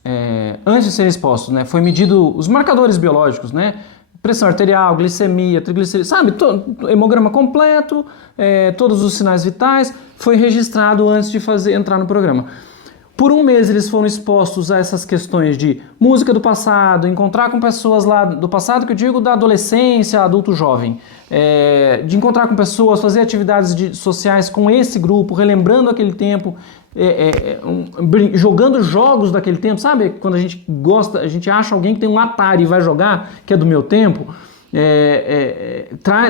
antes de serem expostos, né? Foi medido os marcadores biológicos, né? Pressão arterial, glicemia, triglicerídeos, sabe? Hemograma completo, todos os sinais vitais. Foi registrado antes de entrar no programa. Por um mês eles foram expostos a essas questões de música do passado, encontrar com pessoas lá do passado, que eu digo da adolescência, adulto jovem, de encontrar com pessoas, fazer atividades sociais com esse grupo, relembrando aquele tempo, jogando jogos daquele tempo, sabe? Quando a gente gosta, a gente acha alguém que tem um Atari e vai jogar, que é do meu tempo,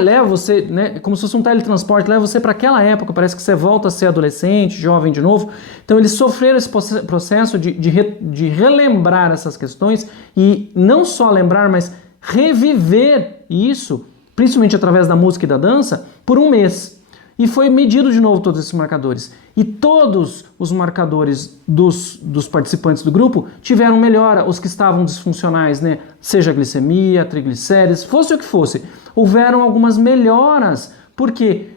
leva você, né, como se fosse um teletransporte, leva você para aquela época, parece que você volta a ser adolescente, jovem de novo. Então eles sofreram esse processo de relembrar essas questões e não só lembrar, mas reviver isso, principalmente através da música e da dança, por um mês. E foi medido de novo todos esses marcadores. E todos os marcadores dos participantes do grupo tiveram melhora, os que estavam disfuncionais, né? Seja glicemia, triglicérides, fosse o que fosse. Houveram algumas melhoras, porque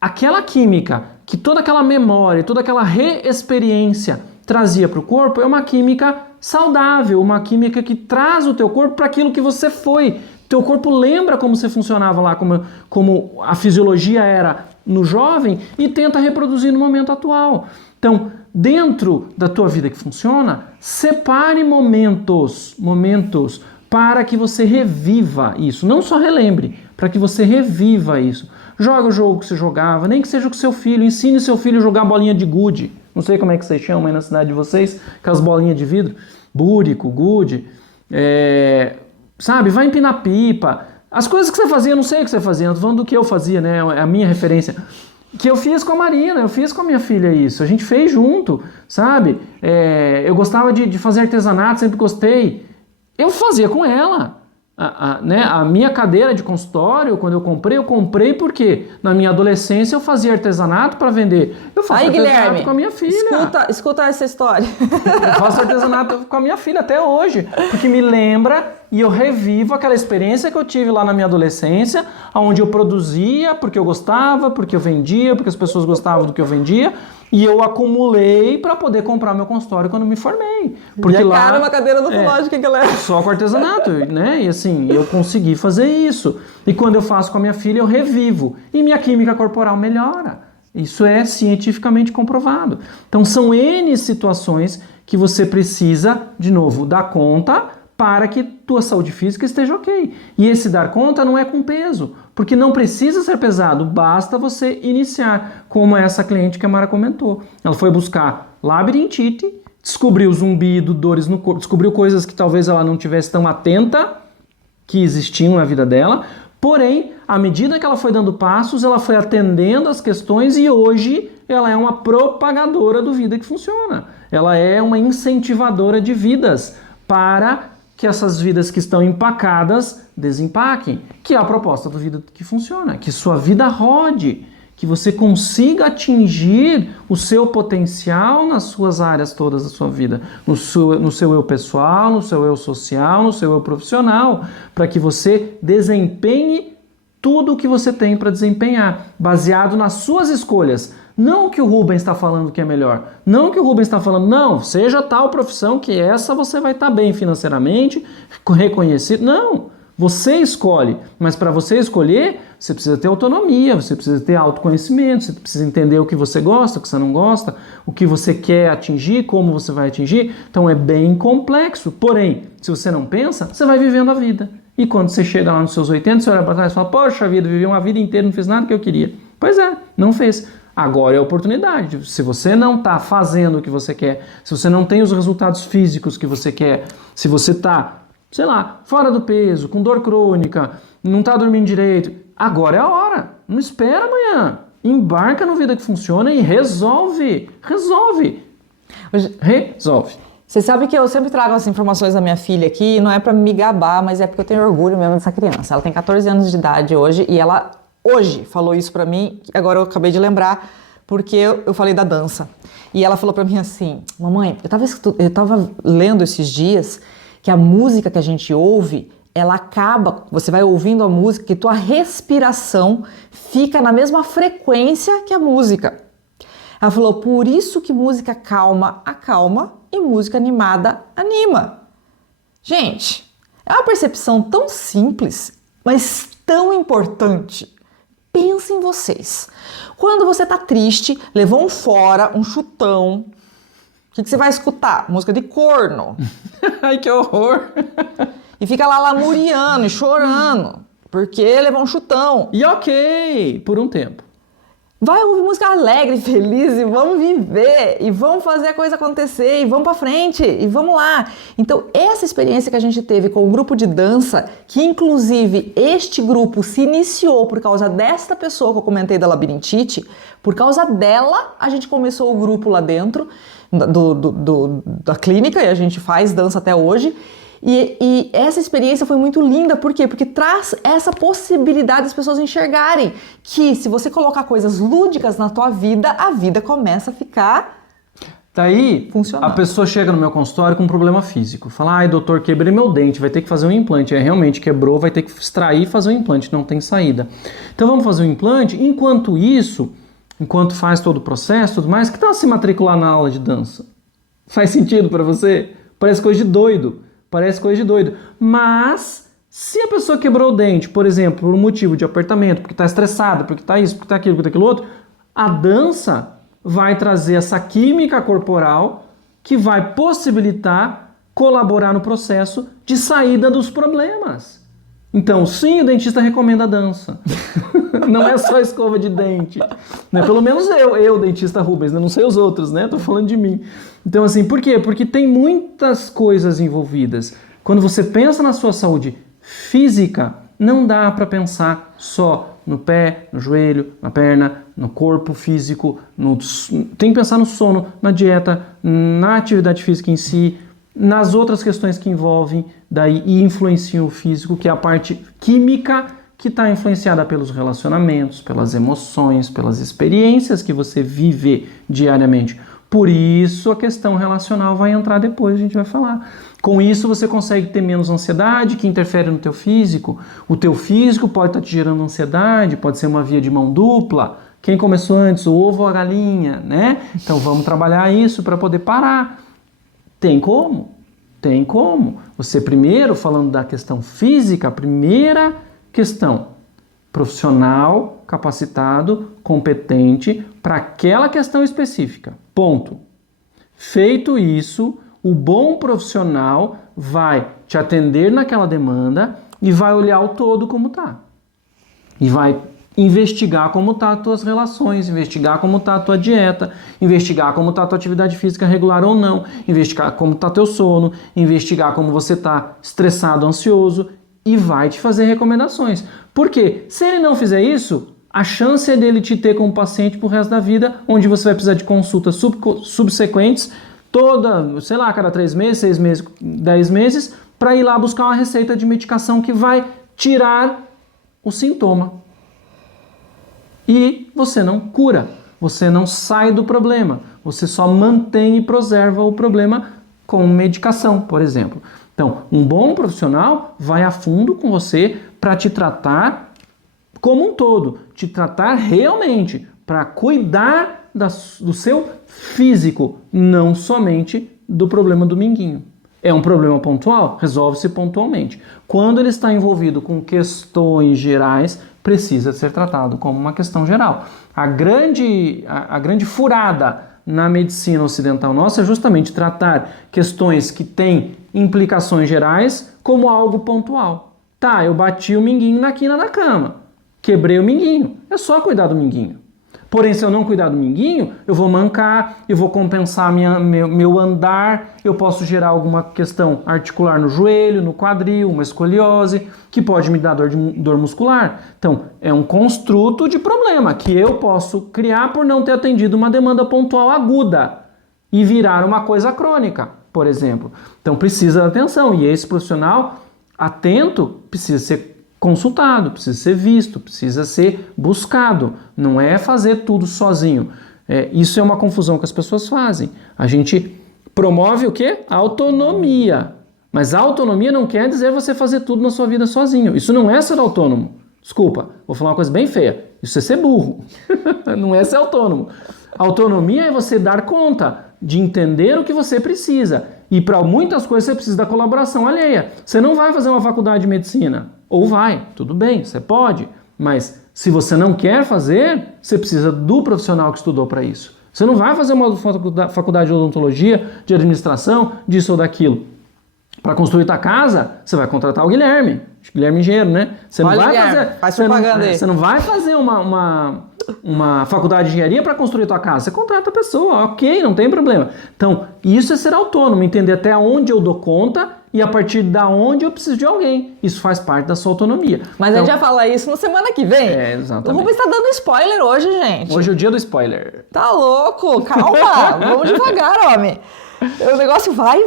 aquela química, que toda aquela memória, toda aquela reexperiência trazia para o corpo, é uma química saudável, uma química que traz o teu corpo para aquilo que você foi. Teu corpo lembra como você funcionava lá, como a fisiologia era no jovem e tenta reproduzir no momento atual. Então, dentro da tua vida que funciona, separe momentos para que você reviva isso. Não só relembre, para que você reviva isso. Joga o jogo que você jogava, nem que seja com seu filho. Ensine seu filho a jogar bolinha de gude. Não sei como é que vocês chamam aí na cidade de vocês, aquelas bolinhas de vidro. Búrico, gude. Sabe, vai empinar pipa. As coisas que você fazia, eu não sei o que você fazia, eu tô falando do que eu fazia, né? É a minha referência. Que eu fiz com a Marina, eu fiz com a minha filha isso. A gente fez junto, sabe? Eu gostava de fazer artesanato, sempre gostei. Eu fazia com ela. né, a minha cadeira de consultório, quando eu comprei porque na minha adolescência eu fazia artesanato para vender. Eu faço artesanato Guilherme, com a minha filha. Escuta essa história. Eu faço artesanato com a minha filha até hoje, porque me lembra e eu revivo aquela experiência que eu tive lá na minha adolescência, onde eu produzia porque eu gostava, porque eu vendia, porque as pessoas gostavam do que eu vendia. E eu acumulei para poder comprar meu consultório quando me formei. Porque lá cara, uma cadeira do lógica, galera. Só com artesanato, né? E assim, eu consegui fazer isso. E quando eu faço com a minha filha, eu revivo. E minha química corporal melhora. Isso é cientificamente comprovado. Então são N situações que você precisa, de novo, dar conta para que tua saúde física esteja ok. E esse dar conta não é com peso, porque não precisa ser pesado, basta você iniciar, como essa cliente que a Mara comentou. Ela foi buscar labirintite, descobriu zumbido, dores no corpo, descobriu coisas que talvez ela não tivesse tão atenta que existiam na vida dela, porém, à medida que ela foi dando passos, ela foi atendendo as questões e hoje ela é uma propagadora do Vida que Funciona. Ela é uma incentivadora de vidas para que essas vidas que estão empacadas desempaquem, que é a proposta do Vida que Funciona, que sua vida rode, que você consiga atingir o seu potencial nas suas áreas todas da sua vida, no seu eu pessoal, no seu eu social, no seu eu profissional, para que você desempenhe tudo o que você tem para desempenhar, baseado nas suas escolhas. Não o que o Rubens está falando que é melhor. Não o que o Rubens está falando, não, seja tal profissão que essa você vai estar bem financeiramente, reconhecido. Não, você escolhe. Mas para você escolher, você precisa ter autonomia, você precisa ter autoconhecimento, você precisa entender o que você gosta, o que você não gosta, o que você quer atingir, como você vai atingir. Então é bem complexo. Porém, se você não pensa, você vai vivendo a vida. E quando você chega lá nos seus 80, você olha para trás e fala, poxa vida, vivi uma vida inteira, não fiz nada que eu queria. Pois é, não fez. Agora é a oportunidade. Se você não está fazendo o que você quer, se você não tem os resultados físicos que você quer, se você está, sei lá, fora do peso, com dor crônica, não está dormindo direito, agora é a hora. Não espera amanhã. Embarca no Vida que Funciona e resolve. Resolve. Você sabe que eu sempre trago as informações da minha filha aqui, não é para me gabar, mas é porque eu tenho orgulho mesmo dessa criança. Ela tem 14 anos de idade hoje e ela hoje falou isso pra mim, agora eu acabei de lembrar, porque eu falei da dança. E ela falou pra mim assim, mamãe, eu tava lendo esses dias que a música que a gente ouve, ela acaba, você vai ouvindo a música, que tua respiração fica na mesma frequência que a música. Ela falou, por isso que música calma acalma e música animada anima. Gente, é uma percepção tão simples, mas tão importante. Pensa em vocês. Quando você tá triste, levou um fora, um chutão, o que você vai escutar? Música de corno. Ai, que horror! E fica lá lamuriando e chorando, porque levou um chutão. E ok, por um tempo. Vai ouvir música alegre, feliz e vamos viver, e vamos fazer a coisa acontecer, e vamos pra frente, e vamos lá. Então, essa experiência que a gente teve com o grupo de dança, que inclusive este grupo se iniciou por causa desta pessoa que eu comentei da labirintite, por causa dela, a gente começou o grupo lá dentro da clínica, e a gente faz dança até hoje. E essa experiência foi muito linda, por quê? Porque traz essa possibilidade das pessoas enxergarem que se você colocar coisas lúdicas na tua vida, a vida começa a ficar Daí, funcionando. A pessoa chega no meu consultório com um problema físico. Fala, ai doutor, quebrei meu dente, vai ter que fazer um implante. Realmente quebrou, vai ter que extrair e fazer um implante, não tem saída. Então vamos fazer um implante, enquanto isso, enquanto faz todo o processo, tudo mais, que tal se matricular na aula de dança? Faz sentido para você? Parece coisa de doido. Parece coisa de doido. Mas, se a pessoa quebrou o dente, por exemplo, por um motivo de apertamento, porque está estressada, porque está isso, porque está aquilo, porque está aquilo outro, a dança vai trazer essa química corporal que vai possibilitar colaborar no processo de saída dos problemas. Então, sim, o dentista recomenda a dança. Não é só escova de dente. Né? Pelo menos eu, dentista Rubens, né? Não sei os outros, né? Tô falando de mim. Então, assim, por quê? Porque tem muitas coisas envolvidas. Quando você pensa na sua saúde física, não dá para pensar só no pé, no joelho, na perna, no corpo físico. Tem que pensar no sono, na dieta, na atividade física em si. nas outras questões que envolvem daí e influenciam o físico, que é a parte química que está influenciada pelos relacionamentos, pelas emoções, pelas experiências que você vive diariamente. Por isso a questão relacional vai entrar depois, a gente vai falar. Com isso você consegue ter menos ansiedade, que interfere no teu físico. O teu físico pode estar te gerando ansiedade, pode ser uma via de mão dupla. Quem começou antes, o ovo ou a galinha, né? Então vamos trabalhar isso para poder parar. Tem como? Tem como. Você primeiro, falando da questão física, a primeira questão, profissional, capacitado, competente para aquela questão específica. Ponto. Feito isso, o bom profissional vai te atender naquela demanda e vai olhar o todo como está. E vai investigar como está as tuas relações, investigar como está a tua dieta, investigar como está a tua atividade física regular ou não, investigar como está teu sono, investigar como você está estressado, ansioso, e vai te fazer recomendações. Porque se ele não fizer isso, a chance é dele te ter como paciente pro resto da vida, onde você vai precisar de consultas subsequentes, sei lá, cada 3 meses, 6 meses, 10 meses, para ir lá buscar uma receita de medicação que vai tirar o sintoma. E você não cura, você não sai do problema, você só mantém e preserva o problema com medicação, por exemplo. Então, um bom profissional vai a fundo com você para te tratar como um todo, te tratar realmente, para cuidar do seu físico, não somente do problema do minguinho. É um problema pontual? Resolve-se pontualmente. Quando ele está envolvido com questões gerais, precisa ser tratado como uma questão geral. A grande furada na medicina ocidental nossa é justamente tratar questões que têm implicações gerais como algo pontual. Tá, eu bati o minguinho na quina da cama, quebrei o minguinho, é só cuidar do minguinho. Porém, se eu não cuidar do minguinho, eu vou mancar, eu vou compensar meu andar, eu posso gerar alguma questão articular no joelho, no quadril, uma escoliose, que pode me dar dor muscular. Então, é um construto de problema que eu posso criar por não ter atendido uma demanda pontual aguda e virar uma coisa crônica, por exemplo. Então, precisa de atenção e esse profissional atento precisa ser consultado, precisa ser visto, precisa ser buscado. Não é fazer tudo sozinho. Isso é uma confusão que as pessoas fazem. A gente promove o quê? A autonomia. Mas a autonomia não quer dizer você fazer tudo na sua vida sozinho. Isso não é ser autônomo. Desculpa, vou falar uma coisa bem feia. Isso é ser burro. Não é ser autônomo. Autonomia é você dar conta de entender o que você precisa. E para muitas coisas você precisa da colaboração alheia. Você não vai fazer uma faculdade de medicina. Ou vai, tudo bem, você pode. Mas se você não quer fazer, você precisa do profissional que estudou para isso. Você não vai fazer uma faculdade de odontologia, de administração, disso ou daquilo. Para construir tua casa, você vai contratar o Guilherme. Guilherme Engenheiro, né? Você não vai fazer. Faz propaganda aí. Você não vai fazer uma faculdade de engenharia para construir tua casa. Você contrata a pessoa, ok, não tem problema. Então, isso é ser autônomo, entender até onde eu dou conta e a partir da onde eu preciso de alguém. Isso faz parte da sua autonomia. Mas então, a gente já fala isso na semana que vem. Exatamente. O Rubens está dando spoiler hoje, gente. Hoje é o dia do spoiler. Tá louco? Calma, vamos devagar, homem. O negócio vai.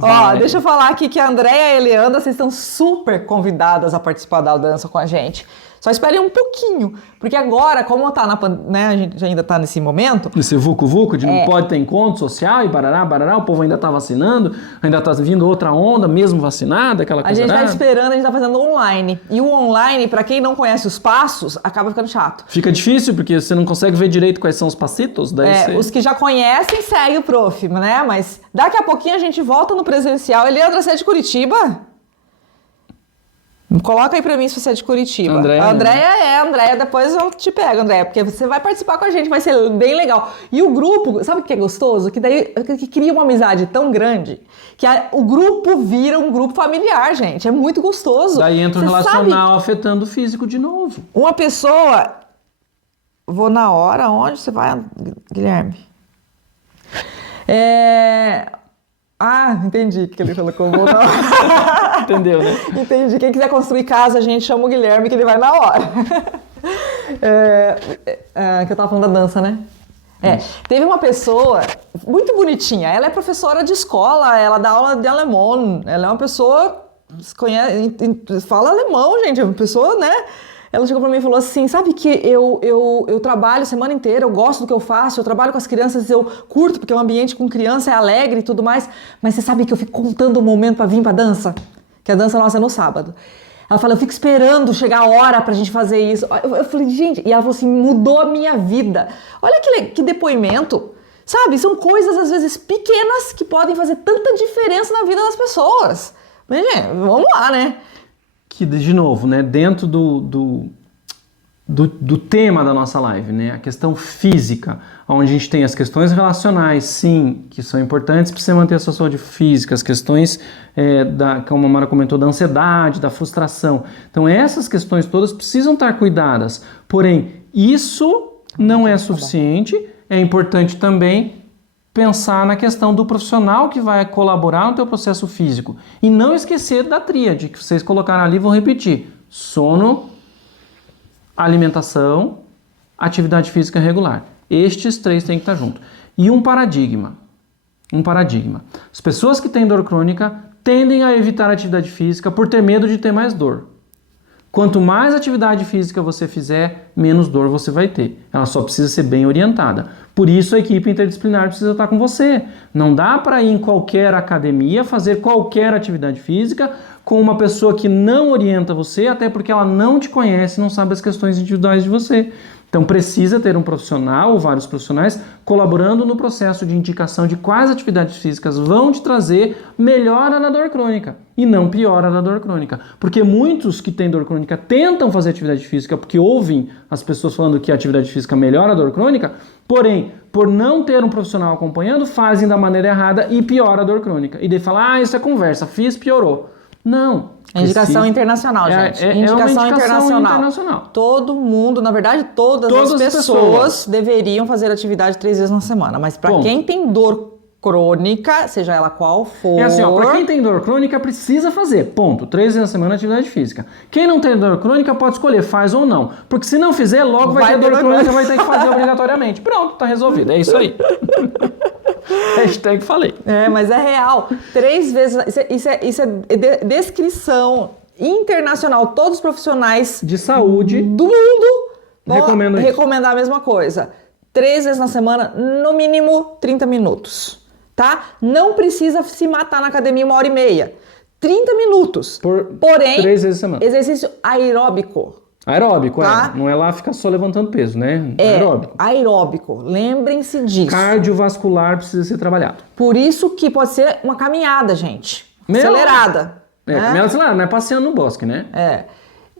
Ó, deixa eu falar aqui que a Andréia e a Elianda, vocês estão super convidadas a participar da dança com a gente. Só esperem um pouquinho, porque agora, como tá né, a gente ainda tá nesse momento... Esse vucu-vucu de não pode ter encontro social e barará, o povo ainda tá vacinando, ainda tá vindo outra onda, mesmo vacinada, aquela coisa. A gente tá esperando, a gente tá fazendo online. E o online, pra quem não conhece os passos, acaba ficando chato. Fica difícil, porque você não consegue ver direito quais são os passitos. Daí Os que já conhecem, segue o prof, né? Mas daqui a pouquinho a gente volta no presencial. Eliandra, você é de Curitiba? Coloca aí pra mim se você é de Curitiba. Andréia, depois eu te pego, Andréia, porque você vai participar com a gente, vai ser bem legal. E o grupo, sabe o que é gostoso? Que cria uma amizade tão grande, que o grupo vira um grupo familiar, gente. É muito gostoso. Daí entra o relacional afetando o físico de novo. Uma pessoa... Vou na hora, onde você vai, Guilherme? Entendi o que ele colocou. Entendeu, né? Entendi. Quem quiser construir casa, a gente chama o Guilherme que ele vai na hora. Que eu tava falando da dança, né? Teve uma pessoa muito bonitinha. Ela é professora de escola, ela dá aula de alemão. Ela é uma pessoa fala alemão, gente. É uma pessoa, né? Ela chegou pra mim e falou assim, sabe que eu trabalho a semana inteira, eu gosto do que eu faço, eu trabalho com as crianças, eu curto, porque o ambiente com criança é alegre e tudo mais, mas você sabe que eu fico contando o momento pra vir pra dança? Que a dança nossa é no sábado. Ela fala, eu fico esperando chegar a hora pra gente fazer isso. Eu falei, gente, e ela falou assim, mudou a minha vida. Olha que depoimento, sabe? São coisas, às vezes, pequenas que podem fazer tanta diferença na vida das pessoas. Mas, gente, vamos lá, né? Que, de novo, né, dentro do tema da nossa live, né, a questão física, onde a gente tem as questões relacionais, sim, que são importantes para você manter a sua saúde física, as questões, como a Mara comentou, da ansiedade, da frustração. Então, essas questões todas precisam estar cuidadas, porém, isso não é suficiente, é importante também pensar na questão do profissional que vai colaborar no teu processo físico. E não esquecer da tríade que vocês colocaram ali, vou repetir. Sono, alimentação, atividade física regular. Estes três têm que estar juntos. E um paradigma. As pessoas que têm dor crônica tendem a evitar a atividade física por ter medo de ter mais dor. Quanto mais atividade física você fizer, menos dor você vai ter. Ela só precisa ser bem orientada. Por isso a equipe interdisciplinar precisa estar com você. Não dá para ir em qualquer academia, fazer qualquer atividade física com uma pessoa que não orienta você, até porque ela não te conhece, não sabe as questões individuais de você. Então precisa ter um profissional ou vários profissionais colaborando no processo de indicação de quais atividades físicas vão te trazer melhora na dor crônica e não piora na dor crônica. Porque muitos que têm dor crônica tentam fazer atividade física porque ouvem as pessoas falando que a atividade física melhora a dor crônica, porém, por não ter um profissional acompanhando, fazem da maneira errada e piora a dor crônica. E daí fala, isso é conversa, fiz, piorou. Não. Indicação internacional, gente. Indicação internacional. Todo mundo, na verdade, todas as pessoas deveriam fazer atividade 3 vezes na semana. Mas para quem tem dor crônica, seja ela qual for... É assim, ó, para quem tem dor crônica, precisa fazer, ponto. 3 vezes na semana atividade física. Quem não tem dor crônica pode escolher, faz ou não. Porque se não fizer, logo vai ter dor crônica, vai ter que fazer obrigatoriamente. Pronto, tá resolvido. É isso aí. Hashtag falei. Mas é real. 3 vezes... Isso é descrição internacional. Todos os profissionais de saúde do mundo vão recomendar a mesma coisa. 3 vezes na semana, no mínimo 30 minutos. Tá? Não precisa se matar na academia 1h30. 30 minutos. Porém, 3 vezes na semana. Exercício aeróbico. Aeróbico, tá? Não é lá ficar só levantando peso, né? Aeróbico. Aeróbico. Lembrem-se disso. Cardiovascular precisa ser trabalhado. Por isso que pode ser uma caminhada, gente. Acelerada. Caminhada acelerada, não é passeando no bosque, né?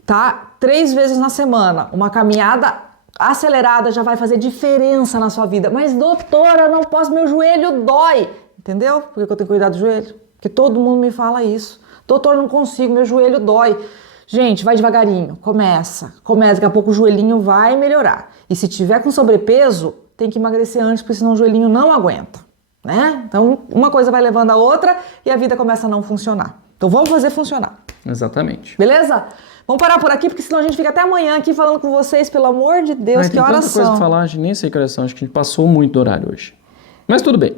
Tá? 3 vezes na semana. Uma caminhada acelerada já vai fazer diferença na sua vida. Mas, doutora, não posso, meu joelho dói. Entendeu? Por que eu tenho que cuidar do joelho? Porque todo mundo me fala isso. Doutor, não consigo, meu joelho dói. Gente, vai devagarinho, começa, daqui a pouco o joelhinho vai melhorar. E se tiver com sobrepeso, tem que emagrecer antes, porque senão o joelhinho não aguenta, né? Então, uma coisa vai levando a outra e a vida começa a não funcionar. Então, vamos fazer funcionar. Exatamente. Beleza? Vamos parar por aqui, porque senão a gente fica até amanhã aqui falando com vocês, pelo amor de Deus, que horas são? Tem tanta coisa pra falar, a gente nem sei que horas são, acho que a gente passou muito do horário hoje. Mas tudo bem.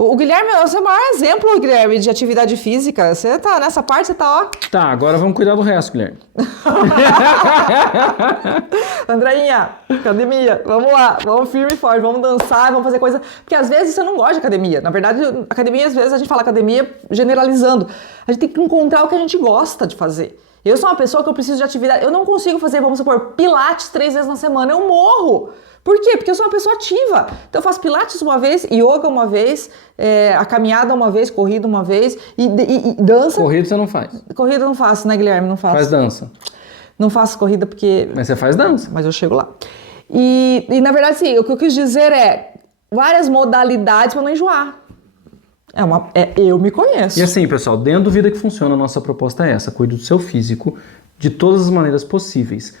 O Guilherme, você é o maior exemplo, Guilherme, de atividade física. Você tá nessa parte, você tá, ó. Tá, agora vamos cuidar do resto, Guilherme. Andreinha, academia, vamos lá, vamos firme e forte, vamos dançar, vamos fazer coisa. Porque às vezes você não gosta de academia. Na verdade, academia, às vezes a gente fala academia generalizando. A gente tem que encontrar o que a gente gosta de fazer. Eu sou uma pessoa que eu preciso de atividade. Eu não consigo fazer, vamos supor, pilates 3 vezes na semana. Eu morro. Por quê? Porque eu sou uma pessoa ativa. Então eu faço pilates uma vez, yoga uma vez, a caminhada uma vez, corrida uma vez e dança. Corrida você não faz? Corrida eu não faço, né, Guilherme? Não faço. Faz dança? Não faço corrida porque... Mas você faz dança? Mas eu chego lá. E na verdade, sim, o que eu quis dizer é várias modalidades para não enjoar. Eu me conheço. E assim, pessoal, dentro do Vida que Funciona, a nossa proposta é essa: cuide do seu físico de todas as maneiras possíveis.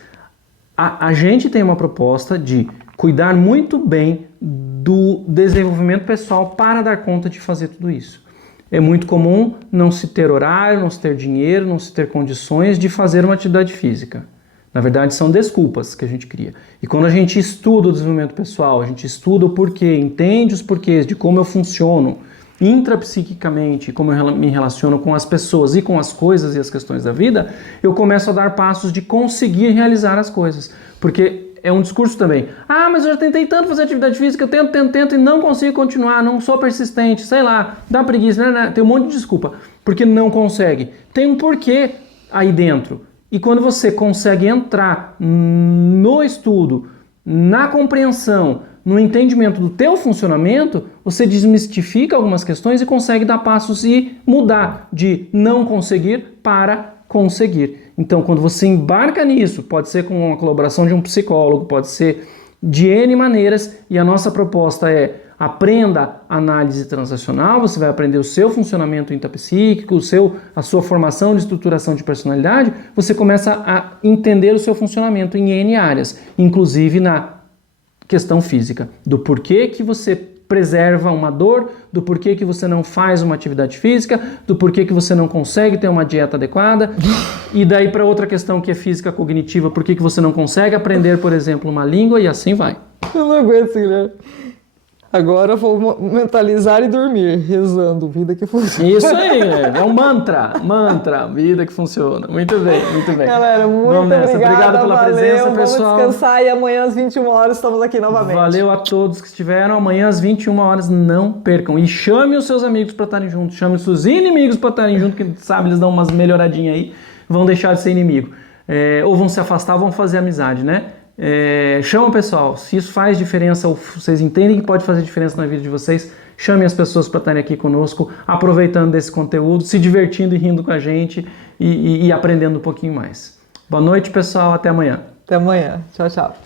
A gente tem uma proposta de cuidar muito bem do desenvolvimento pessoal para dar conta de fazer tudo isso. É muito comum não se ter horário, não se ter dinheiro, não se ter condições de fazer uma atividade física. Na verdade, são desculpas que a gente cria. E quando a gente estuda o desenvolvimento pessoal, a gente estuda o porquê, entende os porquês de como eu funciono intrapsiquicamente, como eu me relaciono com as pessoas e com as coisas e as questões da vida, eu começo a dar passos de conseguir realizar as coisas. Porque é um discurso também. Ah, mas eu já tentei tanto fazer atividade física, eu tento e não consigo continuar, não sou persistente, sei lá, dá preguiça, né? Tem um monte de desculpa. Porque não consegue. Tem um porquê aí dentro. E quando você consegue entrar no estudo, na compreensão, no entendimento do teu funcionamento, você desmistifica algumas questões e consegue dar passos e mudar de não conseguir para conseguir. Então, quando você embarca nisso, pode ser com a colaboração de um psicólogo, pode ser de N maneiras, e a nossa proposta é aprenda análise transacional, você vai aprender o seu funcionamento intrapsíquico, a sua formação de estruturação de personalidade, você começa a entender o seu funcionamento em N áreas, inclusive na questão física, do porquê que você preserva uma dor, do porquê que você não faz uma atividade física, do porquê que você não consegue ter uma dieta adequada, e daí para outra questão que é física cognitiva, porquê que você não consegue aprender, por exemplo, uma língua, e assim vai. Eu não aguento, Guilherme. Agora vou mentalizar e dormir, rezando, vida que funciona. Isso aí, é um mantra, vida que funciona. Muito bem, muito bem. Galera, muito obrigado pela presença, pessoal. Vamos descansar e amanhã às 21 horas estamos aqui novamente. Valeu a todos que estiveram. Amanhã às 21 horas, não percam. E chame os seus amigos para estarem juntos, chame os seus inimigos para estarem juntos, que sabe, eles dão umas melhoradinhas aí, vão deixar de ser inimigo. Ou vão se afastar, vão fazer amizade, né? Chama o pessoal, se isso faz diferença, ou vocês entendem que pode fazer diferença na vida de vocês, chame as pessoas para estarem aqui conosco, aproveitando desse conteúdo, se divertindo e rindo com a gente e aprendendo um pouquinho mais. Boa noite, pessoal, até amanhã. Até amanhã, tchau, tchau.